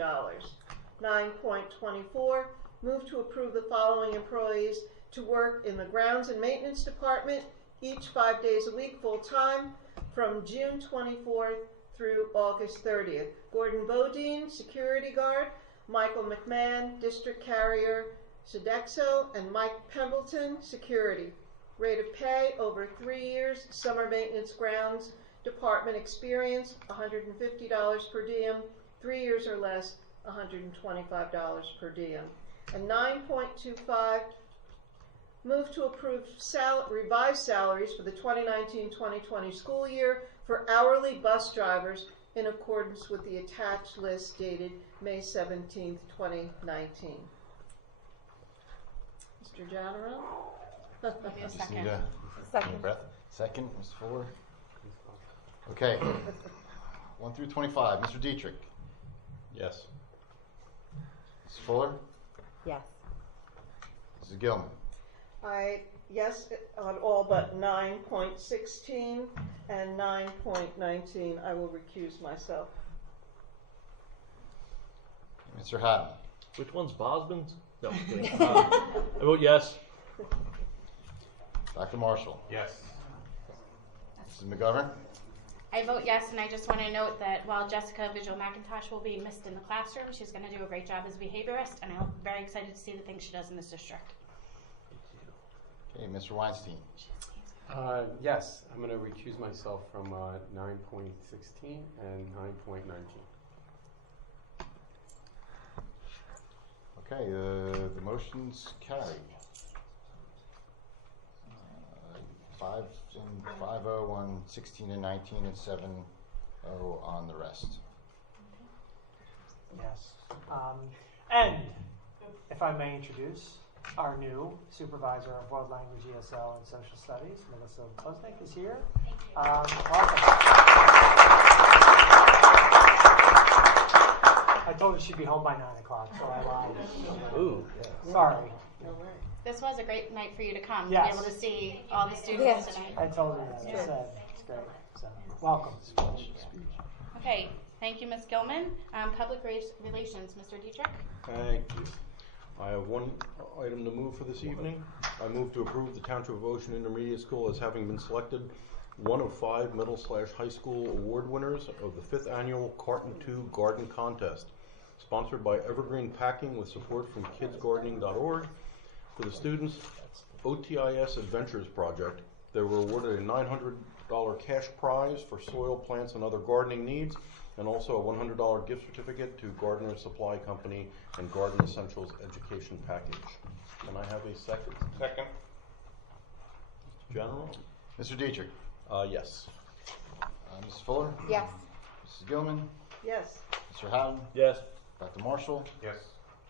9.24, move to approve the following employees to work in the grounds and maintenance department, each 5 days a week full-time from June 24th through August 30th. Gordon Bodine, security guard. Michael McMahon, district carrier, Sodexo, and Mike Pembleton, security. Rate of pay over 3 years, summer maintenance grounds department experience, $150 per diem, 3 years or less, $125 per diem. And 9.25, move to approve revised salaries for the 2019-2020 school year for hourly bus drivers in accordance with the attached list dated May 17th, 2019. Mr. Janarone? Just need a breath. Second, Ms. Fuller. Okay. 1 through 25. Mr. Dietrich. Yes. Ms. Fuller. Yes. Mrs. Gilman. Yes on all but 9.16 and 9.19. I will recuse myself. Mr. Haddon. Which one's Bosman's? No. I vote yes. Dr. Marshall. Yes. Mrs. McGovern. I vote yes, and I just want to note that while Jessica Vigil McIntosh will be missed in the classroom, she's going to do a great job as a behaviorist, and I'm very excited to see the things she does in this district. Okay, Mr. Weinstein. Yes, I'm going to recuse myself from 9.16 and 9.19. Okay, the motion's carried. 5 and 5-0 on 16 and 19 and 7-0 on the rest. Yes. And if I may introduce our new supervisor of World Language, ESL, and Social Studies, Melissa Busnick, is here. Welcome. I told her she'd be home by 9 o'clock, so I lied. Ooh. Yeah. Sorry. No worries. This was a great night for you to come, Yes. to be able to see all the students Yes. tonight. I told her that. I said it's great. So, welcome. Okay, thank you, Ms. Gilman. Public Relations, Mr. Dietrich. Thank you. I have one item to move for this evening. I move to approve the Township of Ocean Intermediate School as having been selected one of 5 middle/high school award winners of the 5th annual Carton 2 Garden Contest, sponsored by Evergreen Packing with support from kidsgardening.org. For the students' OTIS Adventures project, they were awarded a $900 cash prize for soil, plants, and other gardening needs, and also a $100 gift certificate to Gardener Supply Company and Garden Essentials Education Package. Can I have a second? Second. General? Mr. Dietrich? Yes. Mrs. Fuller? Yes. Mrs. Gilman? Yes. Mr. Howden? Yes. Dr. Marshall? Yes.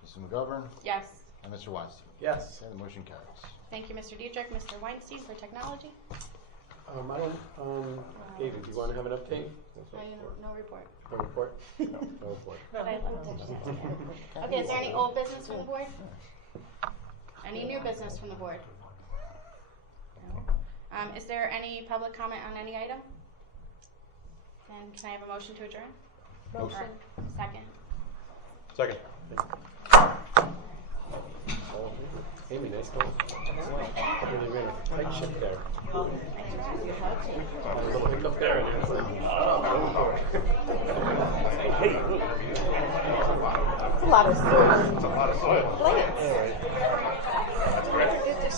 Mrs. McGovern? Yes. And Mr. Weinstein? Yes. Okay, the motion carries. Thank you, Mr. Dietrich. Mr. Weinstein for technology. David, do you want to have an update? No report. No report? No report. But I'd love to. Okay, is there any old business from the board? Any new business from the board? No. Is there any public comment on any item? Then can I have a motion to adjourn? Motion. Or second. Second. Amy, nice going. Really ran a tight ship there. Look up there. It's a lot of soil. It's a lot of soil. Plants.